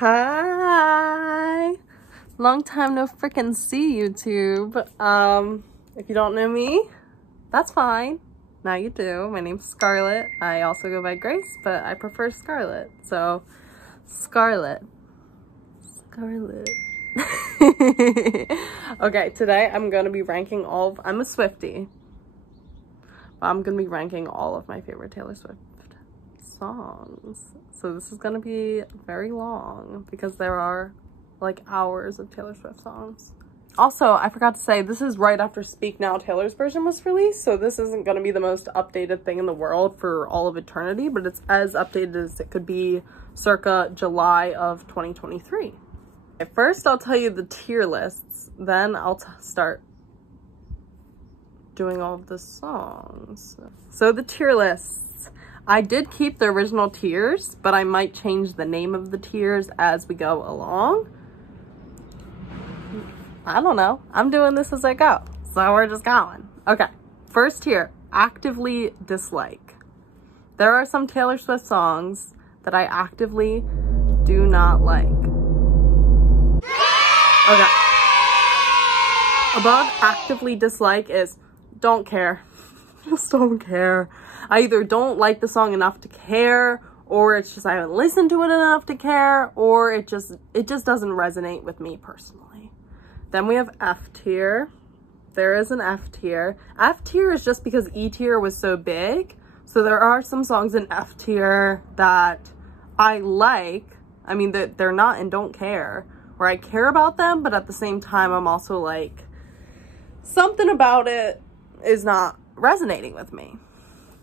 Hi, long time no frickin' see, YouTube. If you don't know me, that's fine. Now you do. My name's Scarlett. I also go by Grace, but I prefer Scarlett. So, Scarlett. Okay, today I'm gonna be ranking I'm a Swiftie, but I'm gonna be ranking all of my favorite Taylor Swift songs. So this is gonna be very long because there are like hours of Taylor Swift songs. Also, I forgot to say, this is right after Speak Now Taylor's version was released, so this isn't gonna be the most updated thing in the world for all of eternity, but it's as updated as it could be circa July of 2023. First, I'll tell you the tier lists, then I'll start doing all of the songs. So the tier lists. I did keep the original tiers, but I might change the name of the tiers as we go along. I don't know. I'm doing this as I go, so we're just going. Okay, first tier, actively dislike. There are some Taylor Swift songs that I actively do not like. Okay. Above actively dislike is don't care. Just don't care. I either don't like the song enough to care, or it's just I haven't listened to it enough to care, or it just doesn't resonate with me personally. Then we have F tier. There is an F tier. F tier is just because E tier was so big. So there are some songs in F tier that I like. I mean, they're not and don't care, where I care about them, but at the same time, I'm also like, something about it is not resonating with me.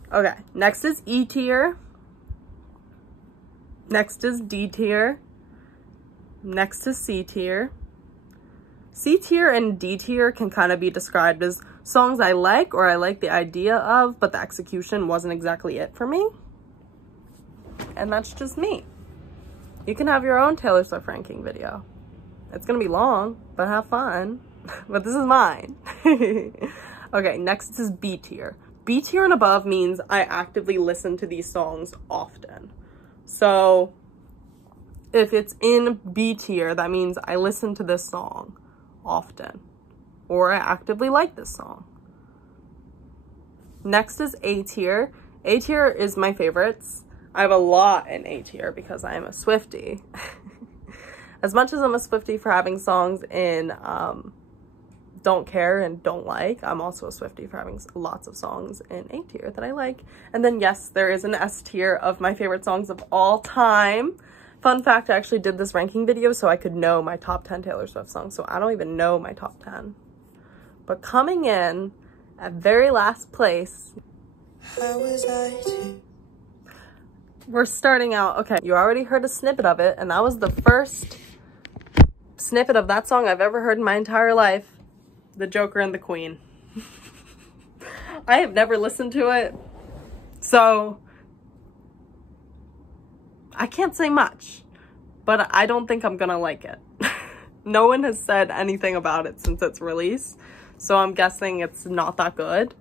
Okay, next is E tier. Next is D tier. Next is C tier. C tier and D tier can kind of be described as songs I like or I like the idea of, but the execution wasn't exactly it for me. And that's just me. You can have your own Taylor Swift ranking video. It's gonna be long, but have fun. But this is mine. Okay, next is B tier. B tier and above means I actively listen to these songs often. So if it's in B tier, that means I listen to this song often, or I actively like this song. Next is A tier. A tier is my favorites. I have a lot in A tier because I am a Swiftie. As much as I'm a Swiftie for having songs in don't care and don't like, I'm also a Swiftie for having lots of songs in A tier that I like. And then yes, there is an S tier of my favorite songs of all time. Fun fact, I actually did this ranking video so I could know my top 10 Taylor Swift songs, so I don't even know my top 10. But coming in at very last place, we're starting out, okay, you already heard a snippet of it, and that was the first snippet of that song I've ever heard in my entire life. The Joker and the Queen. I have never listened to it, so I can't say much, but I don't think I'm gonna like it. No one has said anything about it since its release, so I'm guessing it's not that good,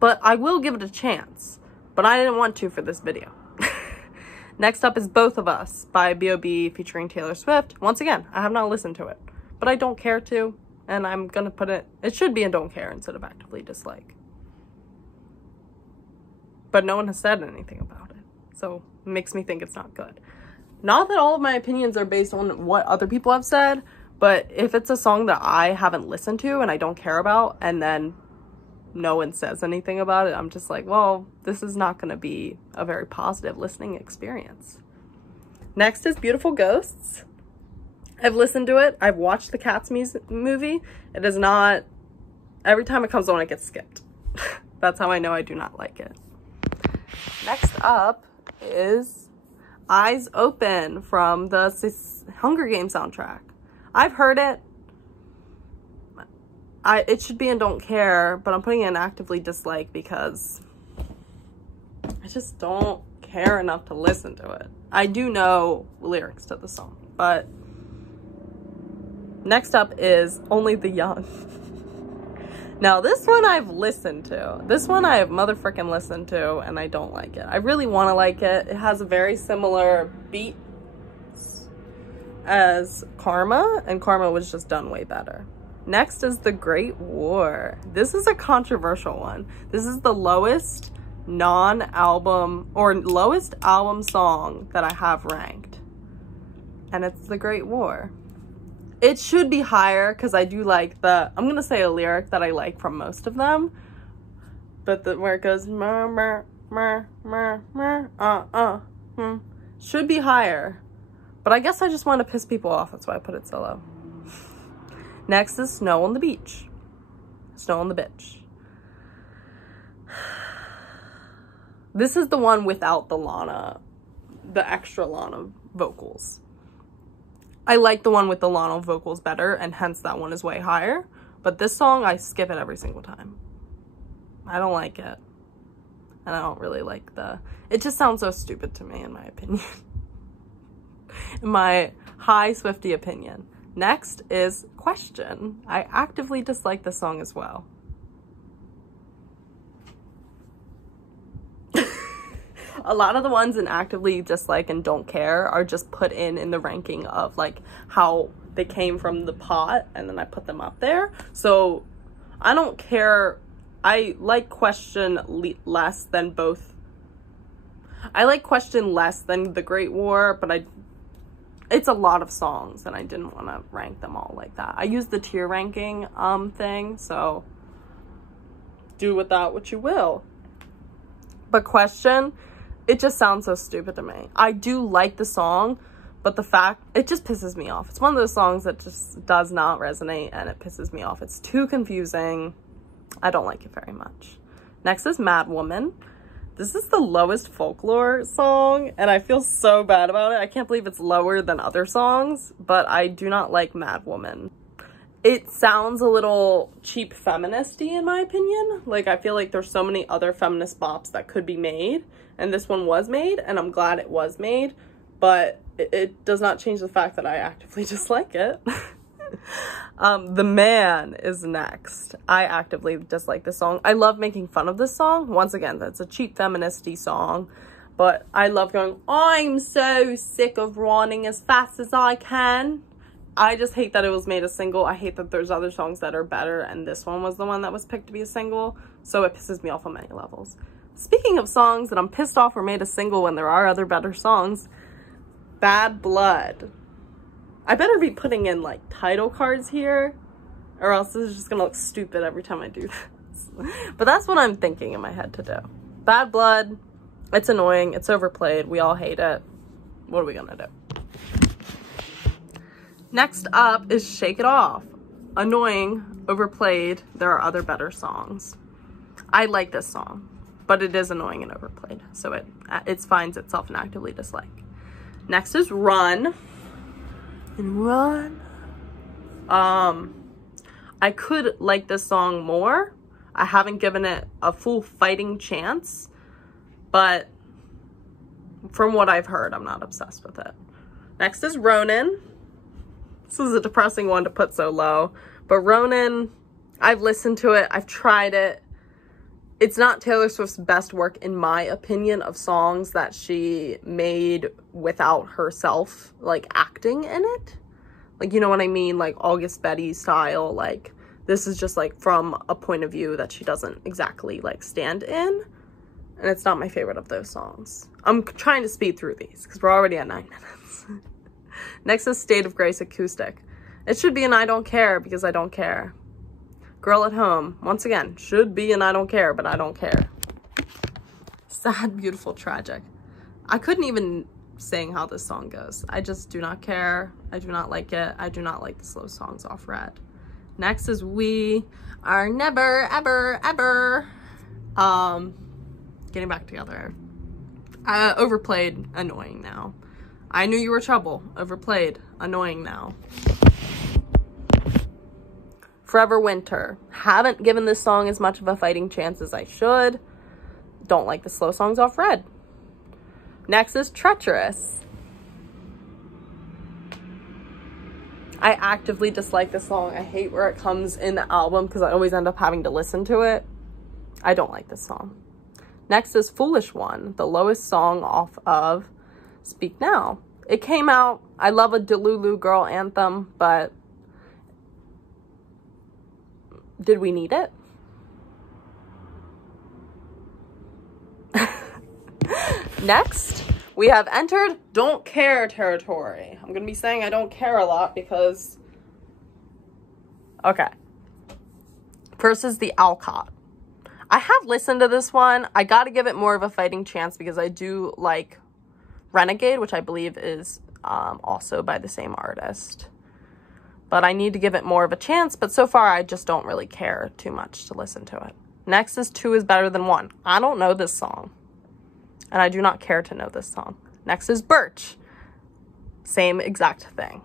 but I will give it a chance, but I didn't want to for this video. Next up is Both of Us by B.O.B. featuring Taylor Swift. Once again, I have not listened to it, but I don't care to. And I'm gonna put it should be in don't care instead of actively dislike. But no one has said anything about it, so it makes me think it's not good. Not that all of my opinions are based on what other people have said, but if it's a song that I haven't listened to and I don't care about, and then no one says anything about it, I'm just like, well, this is not gonna be a very positive listening experience. Next is Beautiful Ghosts. I've listened to it. I've watched the Cats movie. It is not, every time it comes on, it gets skipped. That's how I know I do not like it. Next up is Eyes Open from the Hunger Games soundtrack. I've heard it. It should be in don't care, but I'm putting it in actively dislike because I just don't care enough to listen to it. I do know lyrics to the song, but next up is Only the Young. Now, this one I've listened to. This one I have motherfucking listened to, and I don't like it. I really want to like it. It has a very similar beat as Karma, and Karma was just done way better. Next is The Great War. This is a controversial one. This is the lowest non-album or lowest album song that I have ranked, and it's The Great War. It should be higher because I do like I'm gonna say a lyric that I like from most of them, but where it goes should be higher, but I guess I just want to piss people off, that's why I put it so low. Next is Snow on the Beach. Snow on the Bitch. This is the one without the extra Lana vocals. I like the one with the Lana vocals better, and hence that one is way higher. But this song, I skip it every single time. I don't like it. And I don't really like it just sounds so stupid to me, in my opinion. In my high Swiftie opinion. Next is Question. I actively dislike this song as well. A lot of the ones in actively dislike and don't care are just put in the ranking of like how they came from the pot, and then I put them up there. So I don't care. I like Question less than both. I like Question less than The Great War, but it's a lot of songs and I didn't want to rank them all like that. I used the tier ranking thing, so do with that what you will. But Question, it just sounds so stupid to me. I do like the song, but it just pisses me off. It's one of those songs that just does not resonate, and it pisses me off. It's too confusing. I don't like it very much. Next is Mad Woman. This is the lowest Folklore song, and I feel so bad about it. I can't believe it's lower than other songs, but I do not like Mad Woman. It sounds a little cheap feminist-y in my opinion. Like, I feel like there's so many other feminist bops that could be made, and this one was made, and I'm glad it was made, but it does not change the fact that I actively dislike it. The Man is next. I actively dislike this song. I love making fun of this song. Once again, that's a cheap feministy song, but I love going, I'm so sick of running as fast as I can. I just hate that it was made a single. I hate that there's other songs that are better, and this one was the one that was picked to be a single, so it pisses me off on many levels. Speaking of songs that I'm pissed off were made a single when there are other better songs, Bad Blood. I better be putting in like title cards here, or else this is just gonna look stupid every time I do this. But that's what I'm thinking in my head to do. Bad Blood, it's annoying, it's overplayed, we all hate it. What are we gonna do? Next up is Shake It Off. Annoying, overplayed, there are other better songs. I like this song, but it is annoying and overplayed, so it finds itself in actively dislike. Next is Run. And Run. I could like this song more. I haven't given it a full fighting chance, but from what I've heard, I'm not obsessed with it. Next is Ronin. This is a depressing one to put so low, but Ronin, I've listened to it, I've tried it. It's not Taylor Swift's best work, in my opinion, of songs that she made without herself, like, acting in it. Like, you know what I mean? Like, August Betty style, like, this is just, like, from a point of view that she doesn't exactly, like, stand in. And it's not my favorite of those songs. I'm trying to speed through these, because we're already at 9 minutes. Next is State of Grace Acoustic. It should be an I Don't Care, because I don't care. Girl at Home, once again, should be an I Don't Care, but I don't care. Sad, Beautiful, Tragic. I couldn't even sing how this song goes. I just do not care. I do not like it. I do not like the slow songs off Red. Next is We Are Never, Ever, Ever. Getting Back Together. Overplayed, annoying now. I Knew You Were Trouble, overplayed, annoying now. Forever Winter. Haven't given this song as much of a fighting chance as I should. Don't like the slow songs off Red. Next is Treacherous. I actively dislike this song. I hate where it comes in the album because I always end up having to listen to it. I don't like this song. Next is Foolish One, the lowest song off of Speak Now. It came out. I love a Delulu girl anthem, but did we need it? Next, we have entered don't care territory. I'm going to be saying I don't care a lot because... Okay. First is the Alcott. I have listened to this one. I got to give it more of a fighting chance because I do like Renegade, which I believe is also by the same artist. But I need to give it more of a chance. But so far, I just don't really care too much to listen to it. Next is 2 is Better Than 1. I don't know this song. And I do not care to know this song. Next is Birch. Same exact thing.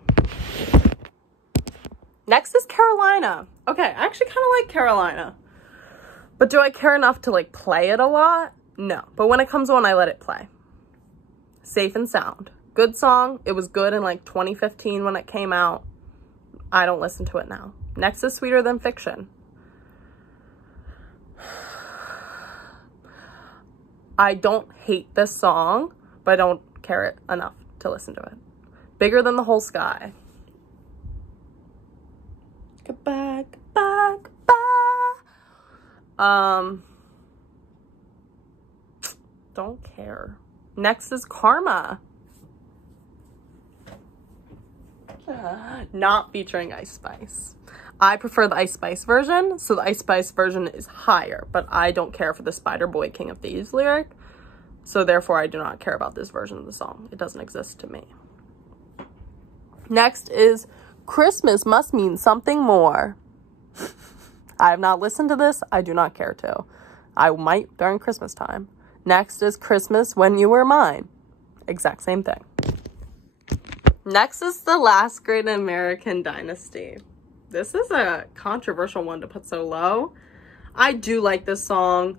Next is Carolina. Okay, I actually kind of like Carolina. But do I care enough to, like, play it a lot? No. But when it comes on, I let it play. Safe and Sound. Good song. It was good in, like, 2015 when it came out. I don't listen to it now. Next is Sweeter Than Fiction. I don't hate this song, but I don't care it enough to listen to it. Bigger Than the Whole Sky. Goodbye, goodbye, goodbye. Don't care. Next is Karma. Not featuring Ice Spice. I prefer the Ice Spice version, so the Ice Spice version is higher, but I don't care for the Spider Boy King of Thieves lyric, so therefore I do not care about this version of the song. It doesn't exist to me. Next is Christmas Must Mean Something More. I have not listened to this. I do not care to. I might during Christmas time. Next is Christmas When You Were Mine. Exact same thing. Next is The Last Great American Dynasty. This is a controversial one to put so low. I do like this song.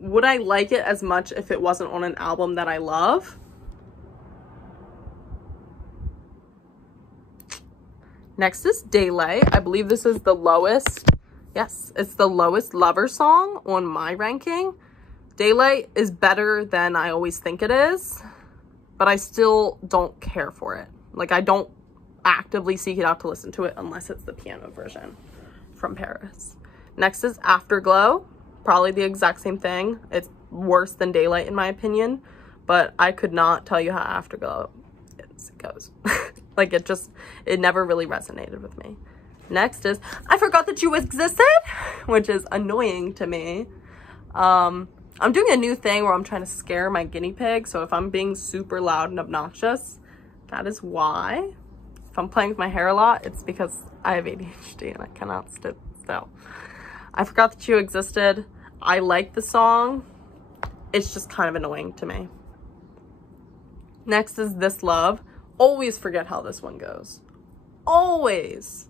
Would I like it as much if it wasn't on an album that I love? Next is Daylight. I believe this is the lowest. Yes, it's the lowest Lover song on my ranking. Daylight is better than I always think it is, but I still don't care for it. Like, I don't actively seek it out to listen to it unless it's the piano version from Paris. Next is Afterglow. Probably the exact same thing. It's worse than Daylight in my opinion, but I could not tell you how Afterglow goes. Like, it never really resonated with me. Next is I Forgot That You Existed, which is annoying to me. I'm doing a new thing where I'm trying to scare my guinea pig, so if I'm being super loud and obnoxious, that is why. If I'm playing with my hair a lot, it's because I have ADHD and I cannot sit still. I Forgot That You Existed. I like the song. It's just kind of annoying to me. Next is This Love. Always forget how this one goes. Always.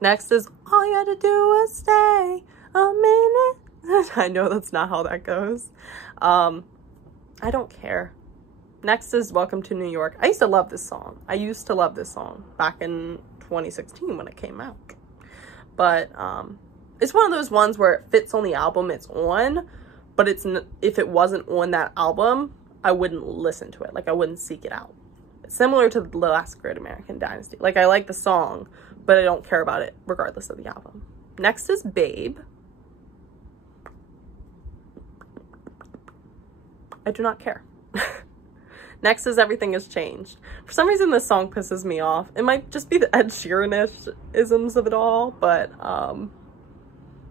Next is All You Had to Do Was Stay a Minute. I know that's not how that goes. I don't care. Next is Welcome to New York. I used to love this song. Back in 2016 when it came out. But it's one of those ones where it fits on the album it's on, but if it wasn't on that album, I wouldn't listen to it. Like, I wouldn't seek it out. It's similar to The Last Great American Dynasty. Like, I like the song, but I don't care about it regardless of the album. Next is Babe. I do not care. Next is Everything Has Changed. For some reason, this song pisses me off. It might just be the Ed Sheeran-isms of it all, but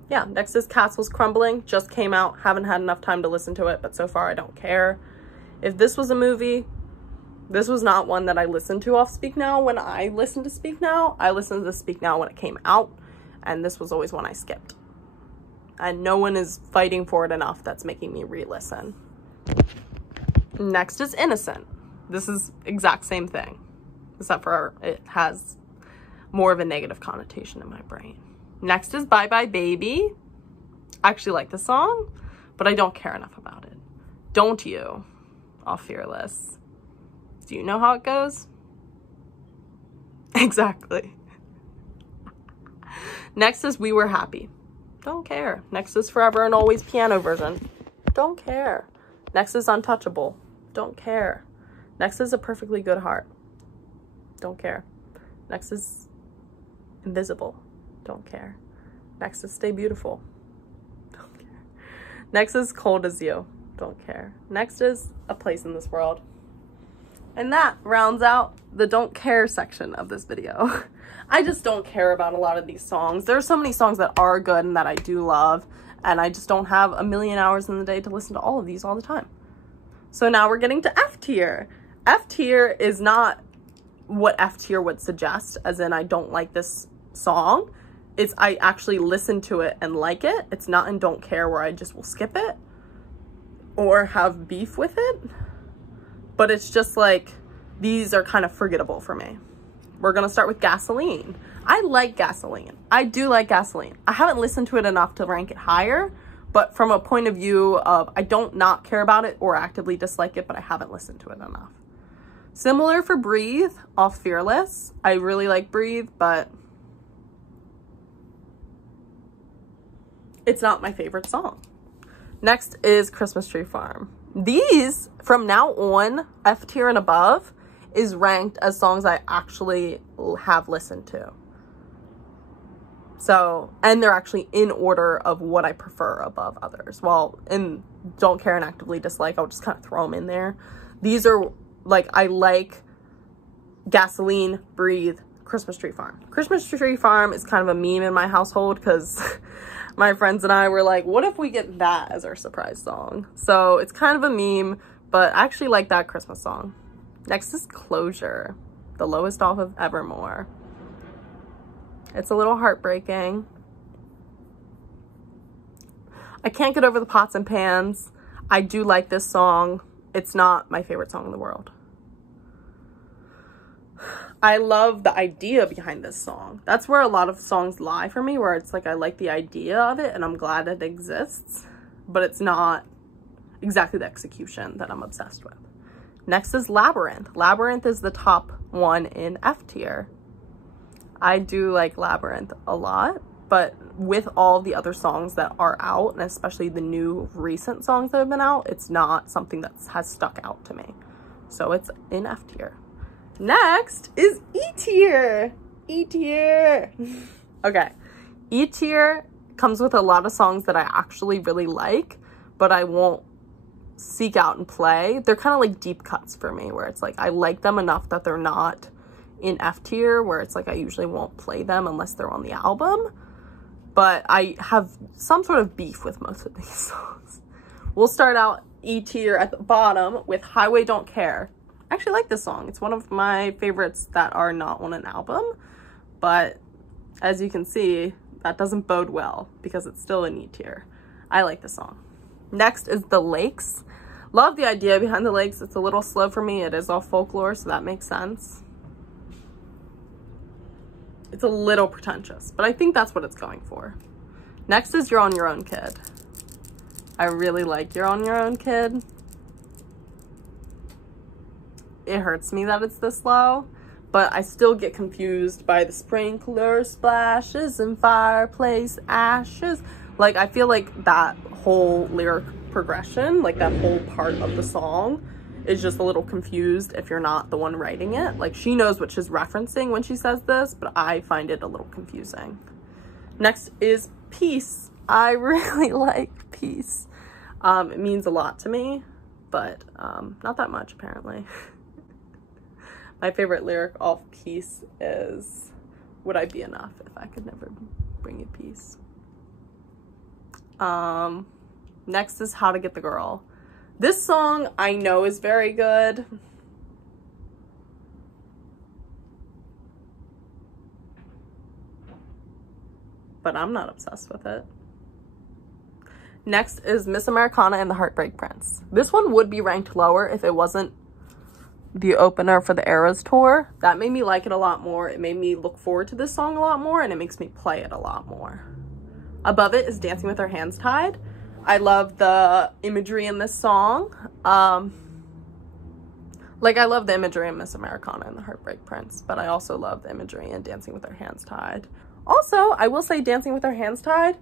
yeah. Next is Castles Crumbling. Just came out. Haven't had enough time to listen to it, but so far I don't care. If this was a movie, this was not one that I listened to off Speak Now when I listened to Speak Now. I listened to Speak Now when it came out, and this was always one I skipped. And no one is fighting for it enough that's making me re-listen. Next is Innocent. This is exact same thing, except for it has more of a negative connotation in my brain. Next is Bye Bye Baby. I actually like the song, but I don't care enough about it. Don't You, all Fearless. Do you know how it goes? Exactly. Next is We Were Happy. Don't care. Next is Forever and Always piano version. Don't care. Next is Untouchable. Don't care. Next is A Perfectly Good Heart. Don't care. Next is Invisible. Don't care. Next is Stay Beautiful. Don't care. Next is Cold As You. Don't care. Next is A Place in This World. And that rounds out the don't care section of this video. I just don't care about a lot of these songs. There are so many songs that are good and that I do love, and I just don't have a million hours in the day to listen to all of these all the time. So now we're getting to F tier. F tier is not what F tier would suggest, as in I don't like this song. It's I actually listen to it and like it. It's not in don't care where I just will skip it or have beef with it. But it's just like, these are kind of forgettable for me. We're gonna start with Gasoline. I like Gasoline. I do like Gasoline. I haven't listened to it enough to rank it higher, but from a point of view of I don't not care about it or actively dislike it, but I haven't listened to it enough. Similar for Breathe off Fearless. I really like Breathe, but it's not my favorite song. Next is Christmas Tree Farm. These, from now on, F tier and above, is ranked as songs I actually have listened to. So, and they're actually in order of what I prefer above others. Well, in don't care and actively dislike, I'll just kind of throw them in there. These are, like, I like Gasoline, Breathe, Christmas Tree Farm. Christmas Tree Farm is kind of a meme in my household because my friends and I were like, what if we get that as our surprise song? So it's kind of a meme, but I actually like that Christmas song. Next is Closure, the lowest off of Evermore. It's a little heartbreaking. I can't get over the Pots and Pans. I do like this song. It's not my favorite song in the world. I love the idea behind this song. That's where a lot of songs lie for me, where it's like I like the idea of it and I'm glad it exists, but it's not exactly the execution that I'm obsessed with. Next is Labyrinth. Labyrinth is the top one in F tier. I do like Labyrinth a lot, but with all the other songs that are out, and especially the new recent songs that have been out, it's not something that has stuck out to me. So it's in F tier. Next is E tier. E tier. Okay. E tier comes with a lot of songs that I actually really like, but I won't seek out and play. They're kind of like deep cuts for me, where it's like I like them enough that they're not in F tier, where it's like I usually won't play them unless they're on the album. But I have some sort of beef with most of these songs. We'll start out E tier at the bottom with Highway Don't Care. I actually like this song. It's one of my favorites that are not on an album, but as you can see, that doesn't bode well because it's still in E tier. I like this song. Next is The Lakes. Love the idea behind The Lakes. It's a little slow for me. It is all folklore, so that makes sense. It's a little pretentious, but I think that's what it's going for. Next is You're On Your Own, Kid. I really like You're On Your Own, Kid. It hurts me that it's this low, but I still get confused by the sprinkler splashes and fireplace ashes. Like, I feel like that whole lyric progression, like that whole part of the song, is just a little confused if you're not the one writing it. Like, she knows what she's referencing when she says this, but I find it a little confusing. Next is Peace. I really like Peace. It means a lot to me, but not that much apparently. My favorite lyric off Peace is, would I be enough if I could never bring you peace? Next is How to Get the Girl. This song I know is very good. But I'm not obsessed with it. Next is Miss Americana and the Heartbreak Prince. This one would be ranked lower if it wasn't the opener for the Eras tour. That made me like it a lot more. It made me look forward to this song a lot more, and it makes me play it a lot more. Above it is Dancing with Her Hands Tied. I love the imagery in this song. Like, I love the imagery in Miss Americana and the Heartbreak Prince, but I also love the imagery in Dancing with Her Hands Tied. Also, I will say Dancing with Her Hands Tied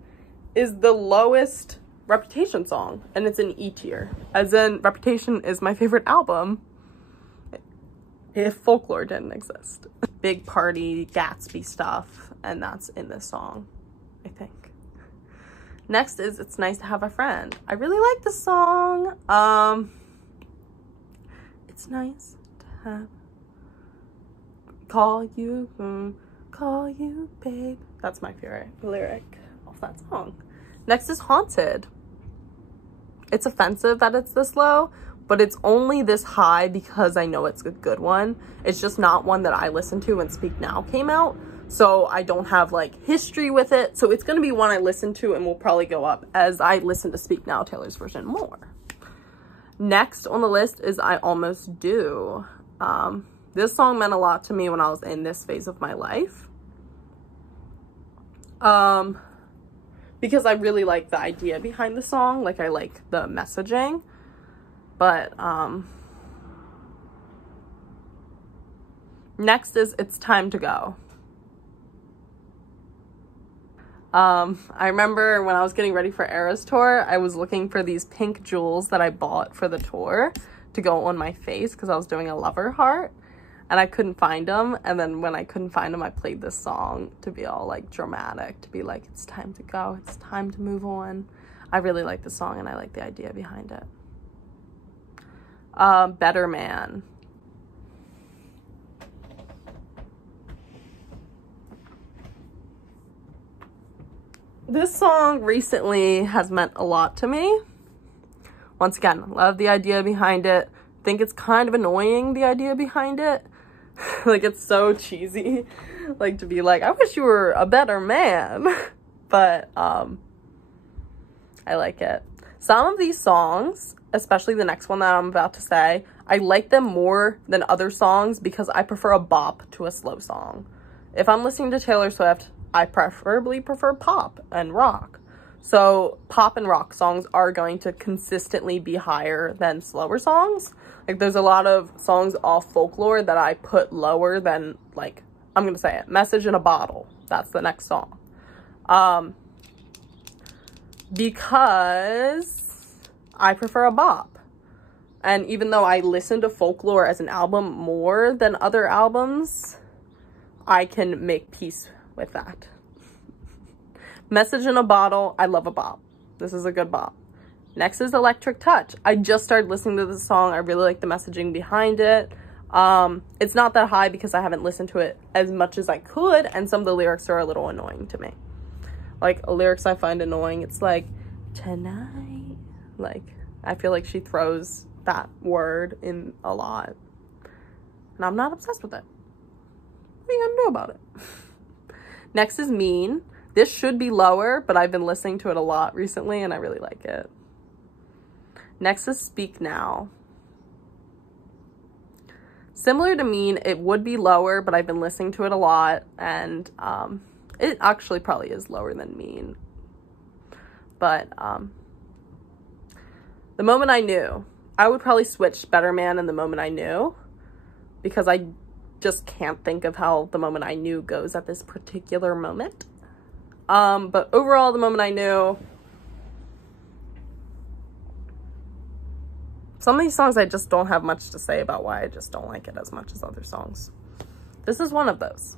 is the lowest Reputation song, and it's in E tier. As in, Reputation is my favorite album if Folklore didn't exist. Big party, Gatsby stuff, and that's in this song, I think. Next is It's Nice to Have a Friend. I really like this song. It's nice to have, call you babe. That's my favorite lyric off that song. Next is Haunted. It's offensive that it's this low, but it's only this high because I know it's a good one. It's just not one that I listened to when Speak Now came out, so I don't have like history with it. So it's gonna be one I listen to and will probably go up as I listen to Speak Now, Taylor's version, more. Next on the list is I Almost Do. This song meant a lot to me when I was in this phase of my life. Because I really like the idea behind the song. Like, I like the messaging. But, next is It's Time to Go. I remember when I was getting ready for Eras tour, I was looking for these pink jewels that I bought for the tour to go on my face because I was doing a lover heart. And I couldn't find them, and then when I couldn't find them, I played this song to be all like dramatic, to be like, it's time to go, it's time to move on. I really like the song and I like the idea behind it. Better Man. This song recently has meant a lot to me. Once again, love the idea behind it. Think it's kind of annoying, the idea behind it. Like, it's so cheesy, like, to be like, I wish you were a better man. But I like it. Some of these songs, especially the next one that I'm about to say, I like them more than other songs because I prefer a bop to a slow song. If I'm listening to Taylor Swift, I preferably prefer pop and rock. So pop and rock songs are going to consistently be higher than slower songs. Like, there's a lot of songs off Folklore that I put lower than, like, I'm gonna say it, Message in a Bottle. That's the next song. Because I prefer a bop. And even though I listen to Folklore as an album more than other albums, I can make peace with that. Message in a Bottle, I love a bop. This is a good bop. Next is Electric Touch. I just started listening to this song. I really like the messaging behind it. It's not that high because I haven't listened to it as much as I could, and some of the lyrics are a little annoying to me. Like, lyrics I find annoying, it's like, tonight. Like, I feel like she throws that word in a lot. And I'm not obsessed with it. What are you gonna do about it? Next is Mean. This should be lower, but I've been listening to it a lot recently and I really like it. Next is Speak Now. Similar to Mean, it would be lower, but I've been listening to it a lot, and it actually probably is lower than Mean. But The Moment I Knew. I would probably switch Better Man and The Moment I Knew, because I just can't think of how The Moment I Knew goes at this particular moment. But overall, The Moment I Knew. Some of these songs I just don't have much to say about why I just don't like it as much as other songs. This is one of those.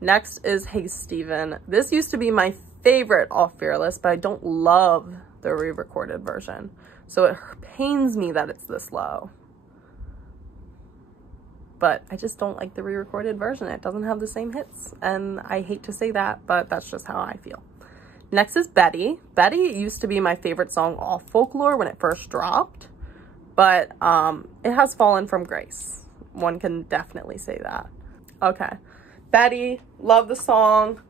Next is Hey Steven. This used to be my favorite off Fearless, but I don't love the re-recorded version. So it pains me that it's this low. But I just don't like the re-recorded version. It doesn't have the same hits. And I hate to say that, but that's just how I feel. Next is Betty. Betty used to be my favorite song off Folklore when it first dropped. But it has fallen from grace. One can definitely say that. Okay. Betty, love the song.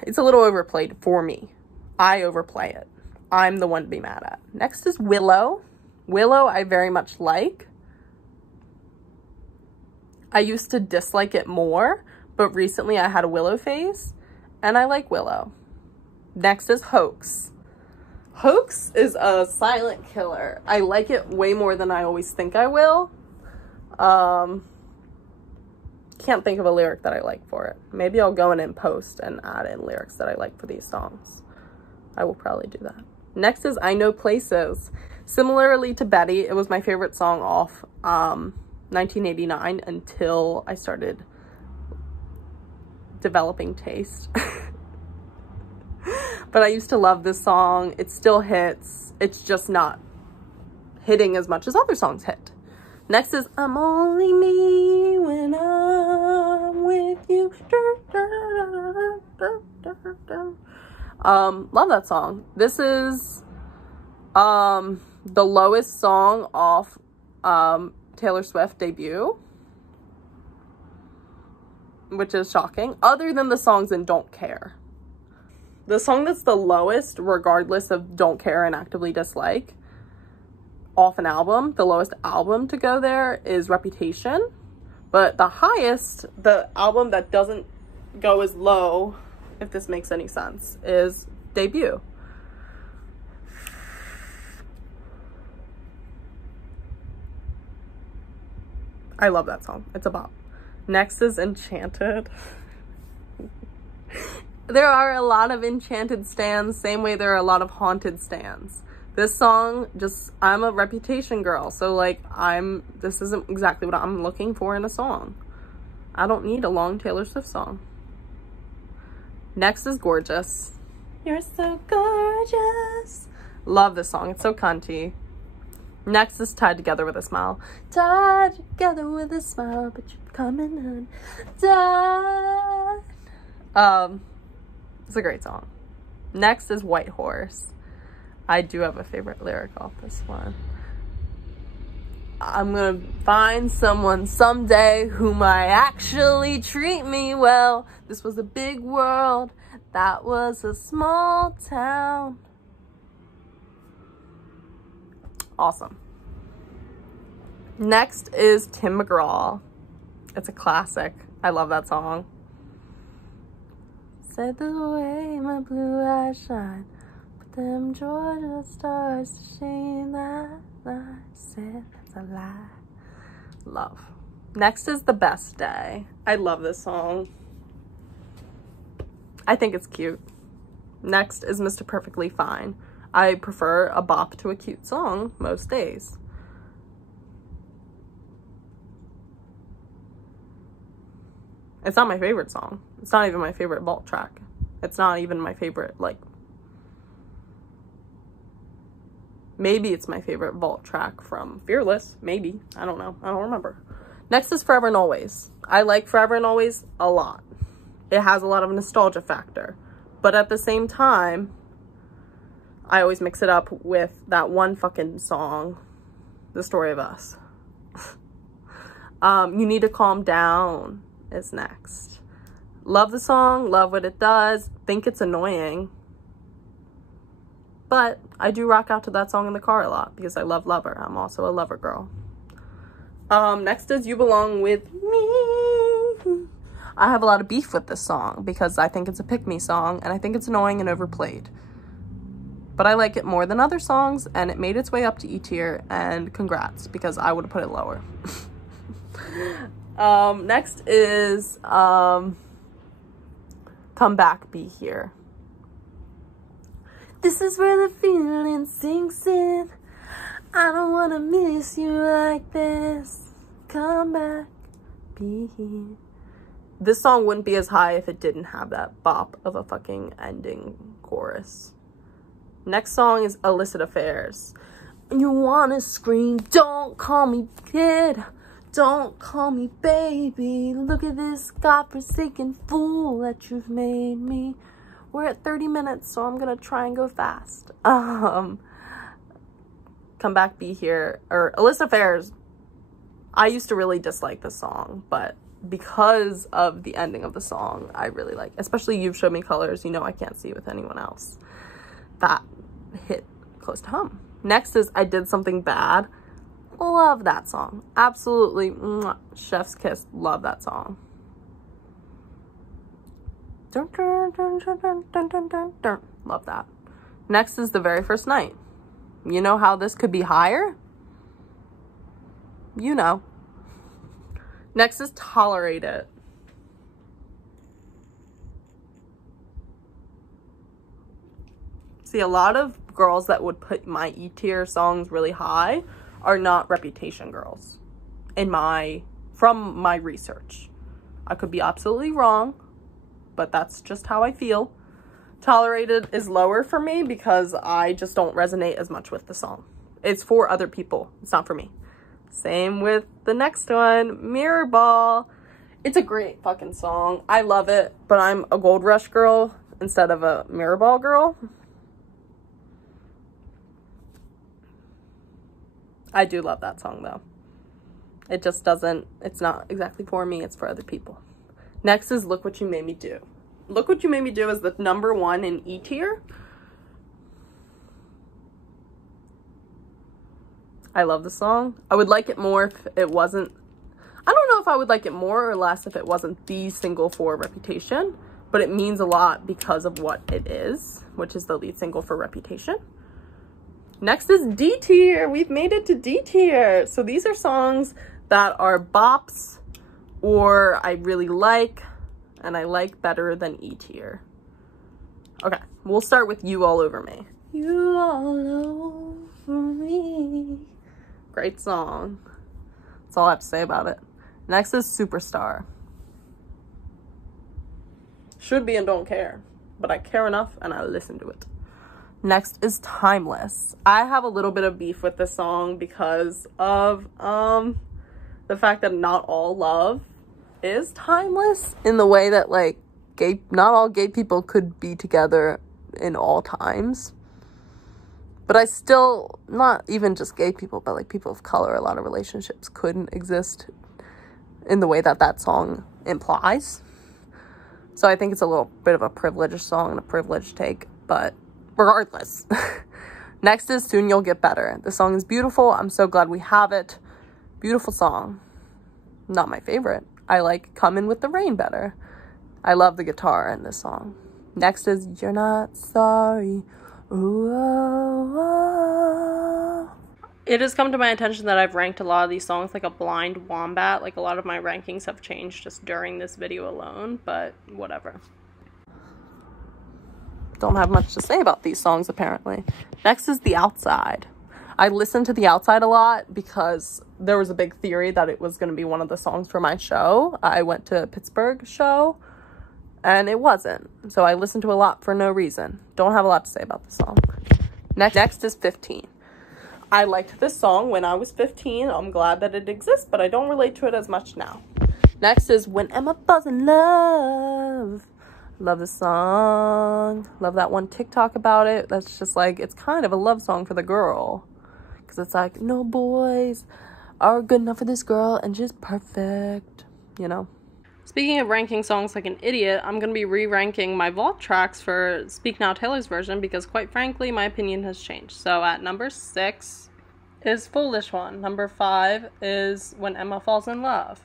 It's a little overplayed for me. I overplay it. I'm the one to be mad at. Next is Willow. Willow I very much like. I used to dislike it more, but recently I had a Willow phase, and I like Willow. Next is Hoax. Hoax is a silent killer. I like it way more than I always think I will. Can't think of a lyric that I like for it. Maybe I'll go in and post and add in lyrics that I like for these songs. I will probably do that. Next is I Know Places. Similarly to Betty, it was my favorite song off 1989 until I started developing taste. But I used to love this song. It still hits. It's just not hitting as much as other songs hit. Next is I'm Only Me When I'm With You. Love that song. This is the lowest song off Taylor Swift debut, which is shocking, other than the songs in Don't Care. The song that's the lowest, regardless of Don't Care and Actively Dislike, off an album, the lowest album to go there is Reputation. But the highest, the album that doesn't go as low, if this makes any sense, is Debut. I love that song. It's a bop. Next is Enchanted. There are a lot of Enchanted stans, same way there are a lot of Haunted stans. This song, just, I'm a Reputation girl, so like, this isn't exactly what I'm looking for in a song. I don't need a long Taylor Swift song. Next is Gorgeous. You're so gorgeous. Love this song, it's so cunty. Next is Tied Together with a Smile. Tied together with a smile, but you're coming undone. It's a great song. Next is White Horse. I do have a favorite lyric off this one. I'm gonna find someone someday who might actually treat me well. This was a big world, that was a small town. Awesome. Next is Tim McGraw. It's a classic. I love that song. Said the way my blue eyes shine, put them Georgia stars to shine that light. Said that's a lie. Love. Next is The Best Day. I love this song. I think it's cute. Next is Mr. Perfectly Fine. I prefer a bop to a cute song most days. It's not my favorite song. It's not even my favorite vault track. It's not even my favorite, like, maybe it's my favorite vault track from Fearless. Maybe. I don't know. I don't remember. Next is Forever and Always. I like Forever and Always a lot. It has a lot of nostalgia factor. But at the same time, I always mix it up with that one fucking song, The Story of Us. You Need to Calm Down is next. Love the song, love what it does, think it's annoying. But I do rock out to that song in the car a lot because I love Lover. I'm also a Lover girl. Next is You Belong With Me. I have a lot of beef with this song because I think it's a pick-me song and I think it's annoying and overplayed. But I like it more than other songs and it made its way up to E tier, and congrats because I would have put it lower. Next is Come Back, Be Here. This is where the feeling sinks in. I don't want to miss you like this. Come back, be here. This song wouldn't be as high if it didn't have that bop of a fucking ending chorus. Next song is Illicit Affairs. You want to scream, don't call me kid. Don't call me baby. Look at this godforsaken fool that you've made me. We're at 30 minutes, so I'm gonna try and go fast. Come Back, Be Here, or Illicit Affairs. I used to really dislike this song, but because of the ending of the song, I really like, especially You've Showed Me Colors, You Know I Can't See With Anyone Else. That hit close to home. Next is I Did Something Bad. Love that song. Absolutely. Mwah, chef's kiss. Love that song. Dun, dun, dun, dun, dun, dun, dun, dun, dun. Love that. Next is The Very First Night. You know how this could be higher? You know. Next is Tolerate It. See, a lot of girls that would put my E tier songs really high are not Reputation girls from my research. I could be absolutely wrong, but that's just how I feel. Tolerated is lower for me because I just don't resonate as much with the song. It's for other people. It's not for me. Same with the next one, Mirror Ball. It's a great fucking song. I love it, but I'm a Gold Rush girl instead of a Mirror Ball girl. I do love that song though. It just doesn't, it's not exactly for me, it's for other people. Next is Look What You Made Me Do. Look What You Made Me Do is the #1 in E tier. I love the song. I would like it more if it wasn't, I don't know if I would like it more or less if it wasn't the single for Reputation, but it means a lot because of what it is, which is the lead single for Reputation. Next is D tier. We've made it to D tier. So these are songs that are bops or I really like and I like better than E tier. Okay, we'll start with You All Over Me. You all over me. Great song. That's all I have to say about it. Next is Superstar. Should Be and Don't Care, but I care enough and I listen to it. Next is Timeless. I have a little bit of beef with this song because of the fact that not all love is timeless in the way that like not all gay people could be together in all times. But I still, not even just gay people, but like people of color, a lot of relationships couldn't exist in the way that that song implies. So I think it's a little bit of a privileged song and a privileged take, but regardless. Next is Soon You'll Get Better. The song is beautiful. I'm so glad we have it. Beautiful song. Not my favorite. I like Come In With The Rain better. I love the guitar in this song. Next is You're Not Sorry. Ooh, oh, oh. It has come to my attention that I've ranked a lot of these songs like a blind wombat. Like a lot of my rankings have changed just during this video alone, but whatever. Don't have much to say about these songs apparently. Next is The Outside. I listened to The Outside a lot because there was a big theory that it was going to be one of the songs for my show. I went to a Pittsburgh show and it wasn't. So I listened to a lot for no reason. Don't have a lot to say about the song. Next is 15. I liked this song when I was 15. I'm glad that it exists, but I don't relate to it as much now. Next is When Emma Falls in Love. Love this song. Love that one TikTok about it. That's just like, it's kind of a love song for the girl. Because it's like, no boys are good enough for this girl and she's perfect, you know? Speaking of ranking songs like an idiot, I'm going to be re-ranking my vault tracks for Speak Now Taylor's version because quite frankly, my opinion has changed. So at number 6 is Foolish One. Number 5 is When Emma Falls in Love.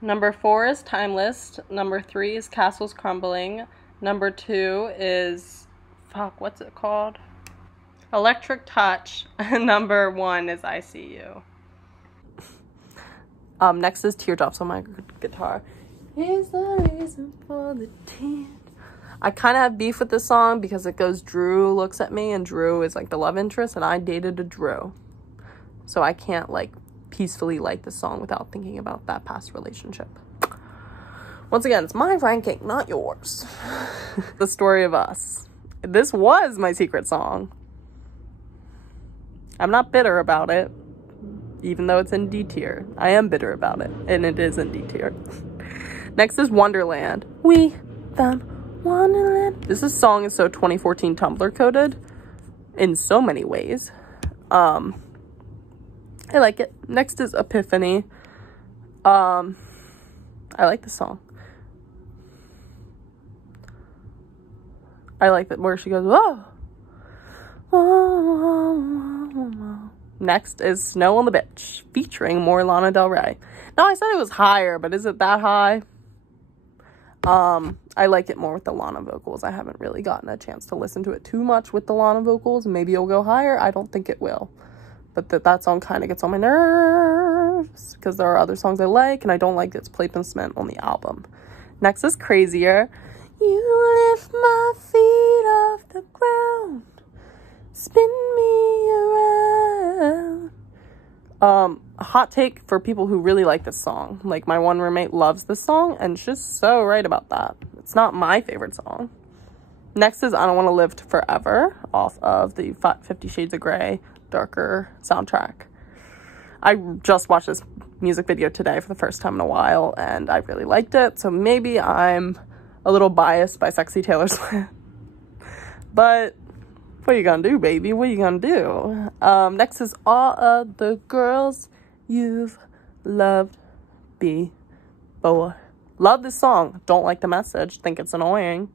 Number 4 is Timeless. Number 3 is Castles Crumbling. Number 2 is, what's it called? Electric Touch. Number 1 is I See You. Next is Teardrops on My Guitar. Here's the reason for the tears. I kind of have beef with this song because it goes, Drew looks at me, and Drew is like the love interest, and I dated a Drew. So I can't like peacefully like this song without thinking about that past relationship. Once again, it's my ranking, not yours. The Story of Us. This was my secret song. I'm not bitter about it, even though it's in D tier. I am bitter about it, and it is in D tier. Next is Wonderland. We found Wonderland. This song is so 2014 Tumblr coded in so many ways. I like it. Next is Epiphany. I like the song. I like that where she goes, whoa. Next is Snow on the Beach, featuring more Lana Del Rey. Now, I said it was higher, but is it that high? I like it more with the Lana vocals. I haven't really gotten a chance to listen to it too much with the Lana vocals. Maybe it'll go higher. I don't think it will. But that song kind of gets on my nerves because there are other songs I like, and I don't like its placement on the album. Next is Crazier. You lift my feet off the ground. spin me around. A hot take for people who really like this song. Like, my one roommate loves this song, and she's so right about that. It's not my favorite song. Next is I Don't Want to Live Forever, off of the 50 Shades of Grey Darker soundtrack. I just watched this music video today for the first time in a while, and I really liked it, so maybe I'm a little biased by Sexy Taylor Swift. But what are you gonna do, baby? What are you gonna do? Next is All of the Girls You've Loved Before. Love this song. Don't like the message. Think it's annoying.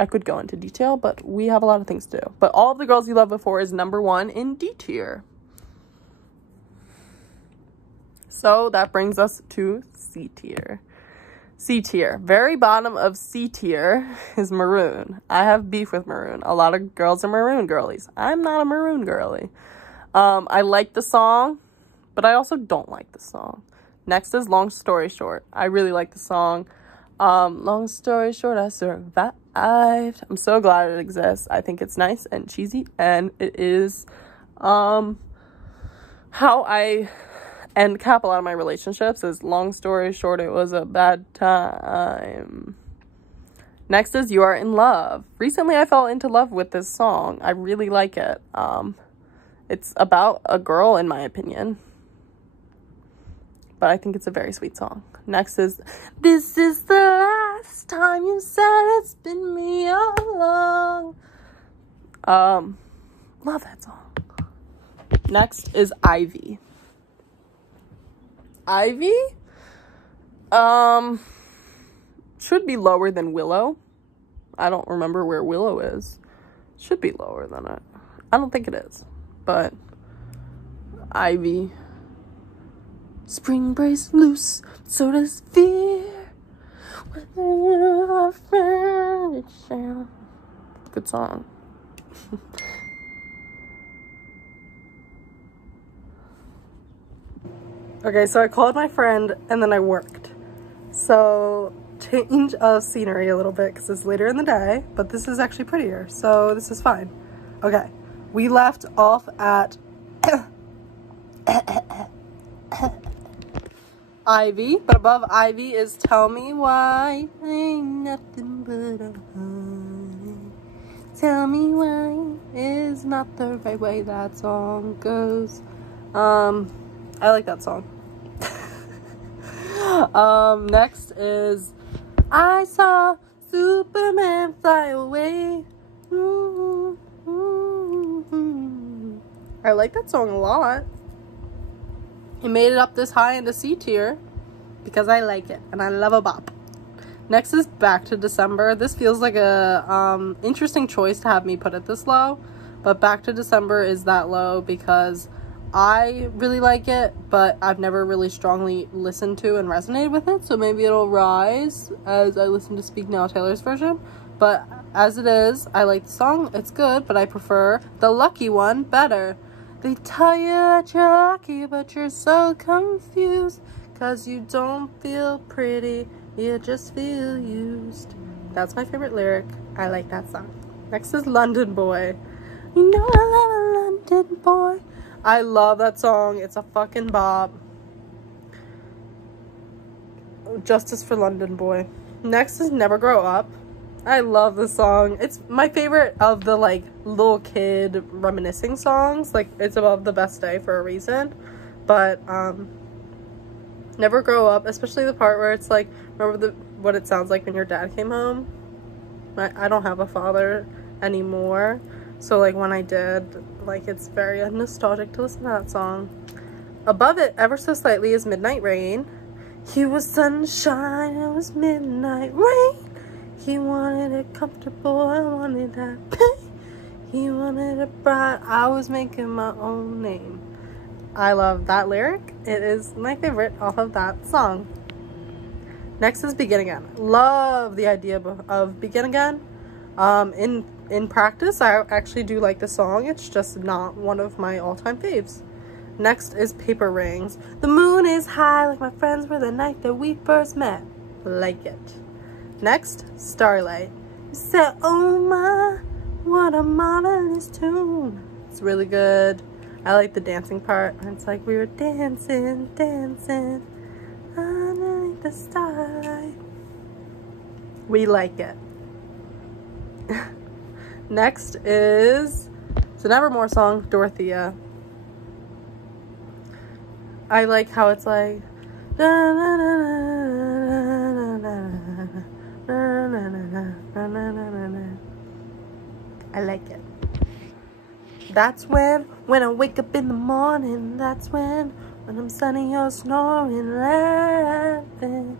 I could go into detail, but we have a lot of things to do. But All of the Girls You Loved Before is #1 in D tier. So that brings us to C tier. C tier. Very bottom of C tier is Maroon. I have beef with Maroon. A lot of girls are Maroon girlies. I'm not a Maroon girly. I like the song, but I also don't like the song. Next is Long Story Short. I really like the song. Long story short, I survived. I'm so glad it exists. I think it's nice and cheesy, and it is how I end cap a lot of my relationships. Is long story short, it was a bad time. Next is You Are in Love. Recently I fell into love with this song. I really like it. It's about a girl, in my opinion, but I think it's a very sweet song. Next is This Is the Last Time You Said It's Been Me All Along. Love that song. Next is Ivy. Ivy should be lower than Willow. I don't remember where Willow is. Should be lower than it. I don't think it is, but Ivy. Spring breaks loose, so does fear. Good song. Okay, so I called my friend and then I worked. So change of scenery a little bit because it's later in the day, but this is actually prettier, so this is fine. Okay, we left off at Ivy, but above Ivy is Tell Me Why Ain't Nothing But a High. Tell me why is not the right way that song goes. I like that song. Next is I Saw Superman Fly Away. I like that song a lot. It made it up this high into C tier because I like it and I love a bop. Next is Back to December. This feels like a interesting choice to have me put it this low, but Back to December is that low because I really like it, but I've never really strongly listened to and resonated with it, so maybe it'll rise as I listen to Speak Now Taylor's version. But as it is, I like the song, it's good, but I prefer the Lucky one better. They tell you that you're lucky, but you're so confused, 'cause you don't feel pretty, you just feel used. That's my favorite lyric. I like that song. Next is London Boy. You know I love a London boy. I love that song. It's a fucking bop. Justice for London Boy. Next is Never Grow Up. I love this song. It's my favorite of the like little kid reminiscing songs. Like, it's above The Best Day for a reason. But Never Grow Up, especially the part where it's like, remember what it sounds like when your dad came home? I don't have a father anymore, so like when I did, like, it's very nostalgic to listen to that song. Above it, ever so slightly, is Midnight Rain. He was sunshine, it was midnight rain. He wanted it comfortable, I wanted that pain. He wanted it bright, I was making my own name. I love that lyric. It is my favorite off of that song. Next is Begin Again. Love the idea of Begin Again. In practice, I actually do like the song. It's just not one of my all-time faves. Next is Paper Rings. The moon is high like my friends were the night that we first met. Like it. Next, Starlight. You said, oh my, What a marvelous tune. It's really good. I like the dancing part. It's like we were dancing, dancing underneath the starlight. We like it. Next is, it's an Evermore song, Dorothea. I like how it's like, I like it. That's when I wake up in the morning. That's when I'm sunny or snoring, laughing,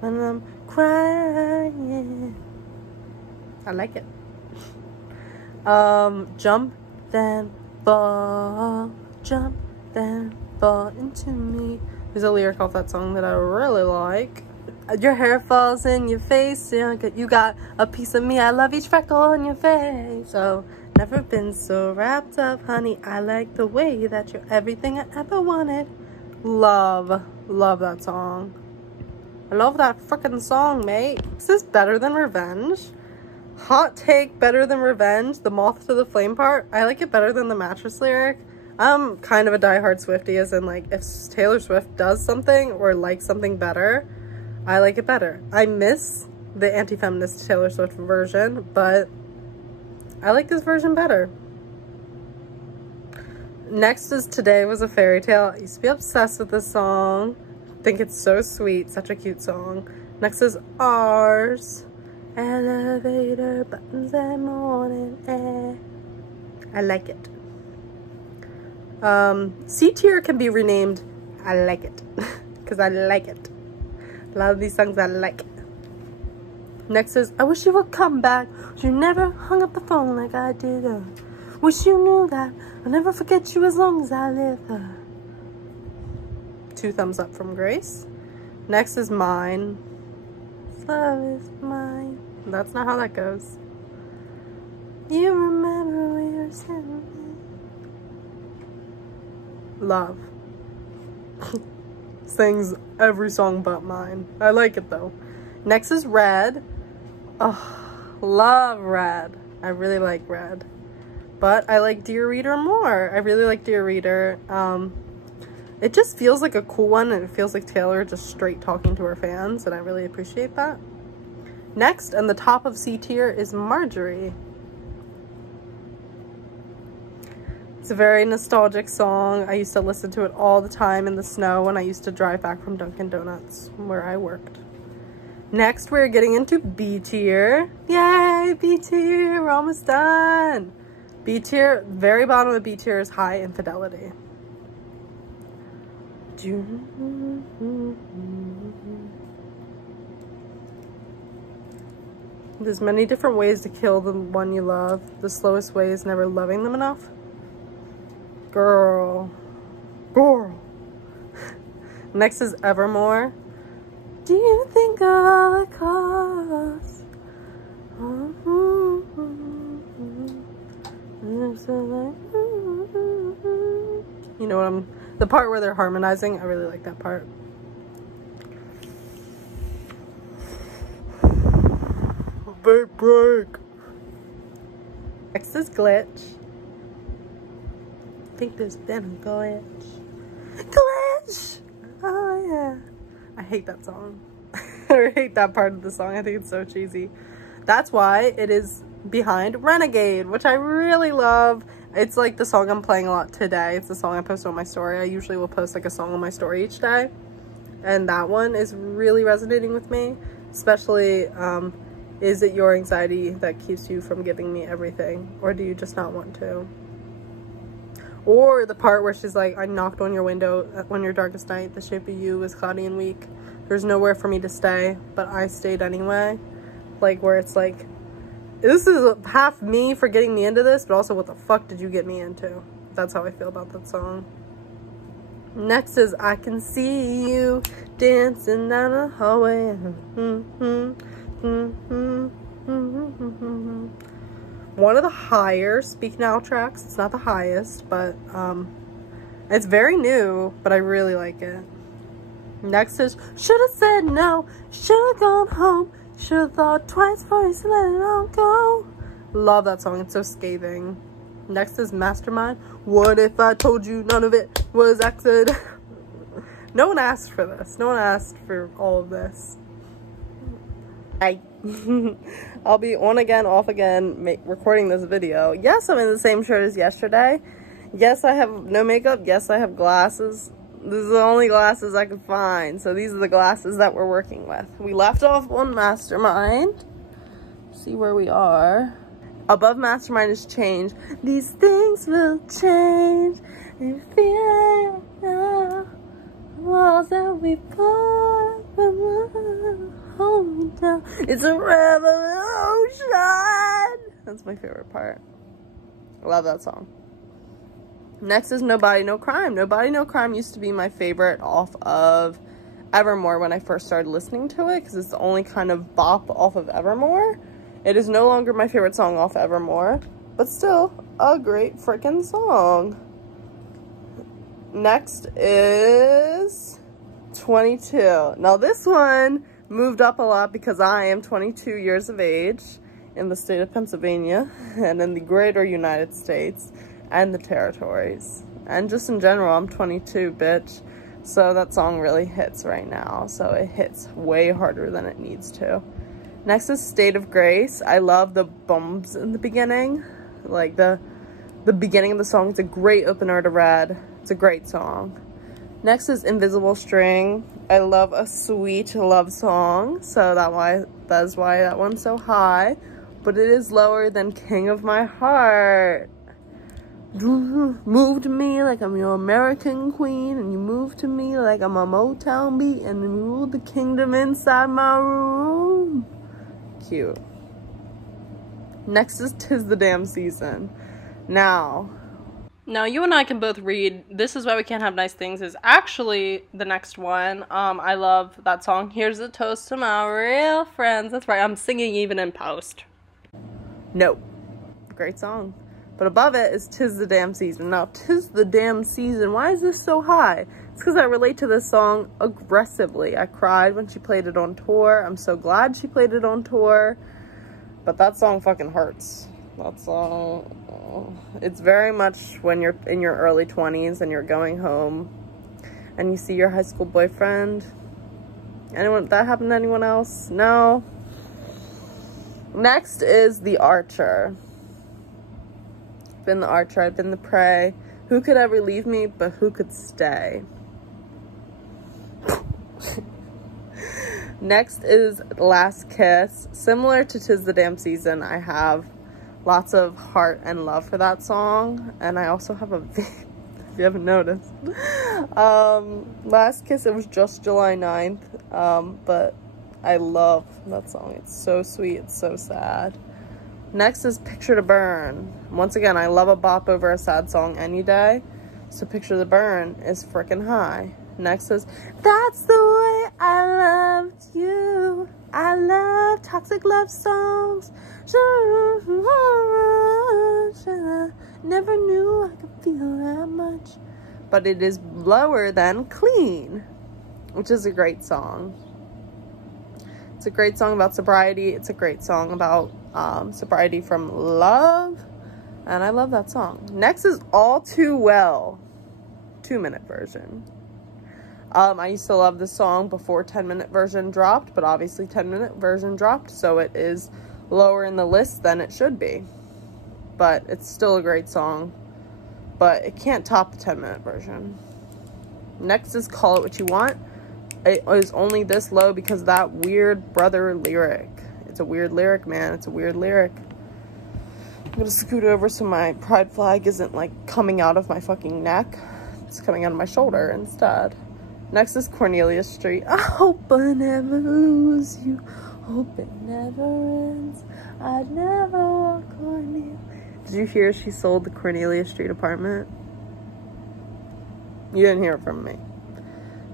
when I'm crying. I like it. Jump, then fall, jump, then fall into me. There's a lyric off that song that I really like. Your hair falls in your face, you got a piece of me, I love each freckle on your face. So, never been so wrapped up, honey, I like the way that you're everything I ever wanted. Love that song. I love that freaking song, mate. This is better than Revenge. Hot take, better than Revenge. The moth to the flame part, I like it better than the mattress lyric. I'm kind of a diehard Swiftie, as in like if Taylor Swift does something or likes something better, I like it better. I miss the anti-feminist Taylor Swift version, but I like this version better. Next is Today Was a Fairy Tale. I used to be obsessed with this song. I think it's so sweet, such a cute song. Next is Ours. Elevator buttons and morning air. I like it. C tier can be renamed I like it because I like it. A lot of these songs I like. Next is I Wish You Would Come Back. You never hung up the phone like I did. Wish you knew that I'll never forget you as long as I live. 2 thumbs up from Grace. Next is Mine. Love is mine. That's not how that goes. You remember we were sitting. Love. Sings every song but Mine. I like it though. Next is Red. Oh, love Red. I really like Red. But I like Dear Reader more. I really like Dear Reader. It just feels like a cool one, and it feels like Taylor just straight talking to her fans, and I really appreciate that. Next, and the top of C tier, is Marjorie. It's a very nostalgic song. I used to listen to it all the time in the snow when I used to drive back from Dunkin' Donuts, where I worked. Next, we're getting into B tier. Yay, B tier, we're almost done. B tier, very bottom of B tier is High Infidelity. There's many different ways to kill the one you love. The slowest way is never loving them enough. Girl. Next is Evermore. Do you think all it costs? You know what the part where they're harmonizing, I really like that part. Big break. Next is Glitch. I think there's been a glitch. Glitch! Oh yeah. I hate that song. I hate that part of the song. I think it's so cheesy. That's why it is behind Renegade, which I really love. It's like the song I'm playing a lot today. It's the song I post on my story. I usually will post like a song on my story each day. And that one is really resonating with me. Especially, is it your anxiety that keeps you from giving me everything? Or do you just not want to? Or the part where she's like, I knocked on your window on your darkest night. The shape of you was cloudy and weak. There's nowhere for me to stay, but I stayed anyway. Like, where it's like, this is half me for getting me into this, but also what the fuck did you get me into? That's how I feel about that song. Next is I Can See You Dancing Down the Hallway. One of the higher Speak Now tracks. It's not the highest, but it's very new, but I really like it. Next is Should've Said No, Should've Gone Home, Should've Thought Twice Before You Let It All Go. Love that song. It's so scathing. Next is Mastermind. What if I told you none of it was accident? No one asked for this. No one asked for all of this. I'll be on again, off again, recording this video. Yes, I'm in the same shirt as yesterday. Yes, I have no makeup. Yes, I have glasses. These are the only glasses I could find. So these are the glasses that we're working with. We left off on Mastermind. See where we are. Above Mastermind is Change. These things will change. You feel the walls that we put hold me down. It's a revolution. That's my favorite part. I love that song. Next is Nobody No Crime. Nobody No Crime used to be my favorite off of Evermore when I first started listening to it, because it's the only kind of bop off of Evermore. It is no longer my favorite song off Evermore, but still a great freaking song. Next is 22. Now this one moved up a lot because I am 22 years of age in the state of Pennsylvania and in the greater United States and the territories. And just in general, I'm 22, bitch. So that song really hits right now. So it hits way harder than it needs to. Next is State of Grace. I love the bumps in the beginning. Like the beginning of the song. It's a great opener to Red. It's a great song. Next is Invisible String. I love a sweet love song. So that is why that one's so high. But it is lower than King of My Heart. Move to me like I'm your American queen, and you move to me like I'm a Motown beat, and you rule the kingdom inside my room. Cute. Next is 'Tis the Damn Season. Now you and I can both read. This Is Why We Can't Have Nice Things is actually the next one. I love that song. Here's a toast to my real friends. That's right, I'm singing even in post. No. Great song. But above it is 'Tis the Damn Season. Now, 'Tis the Damn Season. Why is this so high? It's because I relate to this song aggressively. I cried when she played it on tour. I'm so glad she played it on tour. But that song fucking hurts. That song, it's very much when you're in your early 20s and you're going home and you see your high school boyfriend. That happened to anyone else? No. Next is The Archer. Been the Archer, I've been the prey. Who could ever leave me, but who could stay? Next is Last Kiss. Similar to 'Tis the Damn Season, I have lots of heart and love for that song. And I also have a if you haven't noticed. Last Kiss, it was just July 9th. But I love that song. It's so sweet, it's so sad. Next is Picture to Burn. Once again, I love a bop over a sad song any day. So Picture to Burn is freaking high. Next is That's the Way I Loved You. I love toxic love songs. Never knew I could feel that much. But it is lower than Clean, which is a great song. It's a great song about sobriety. It's a great song about sobriety from love. And I love that song. Next is All Too Well. 2-minute version. I used to love this song before 10-minute version dropped. But obviously 10-minute version dropped. So it is lower in the list than it should be. But it's still a great song. But it can't top the 10-minute version. Next is Call It What You Want. It was only this low because of that weird brother lyric. It's a weird lyric, man. It's a weird lyric. I'm gonna scoot over so my pride flag isn't like coming out of my fucking neck. It's coming out of my shoulder instead. Next is Cornelia Street. I hope I never lose you. Hope it never ends. I'd never walk Cornelia. Did you hear she sold the Cornelia Street apartment? You didn't hear it from me.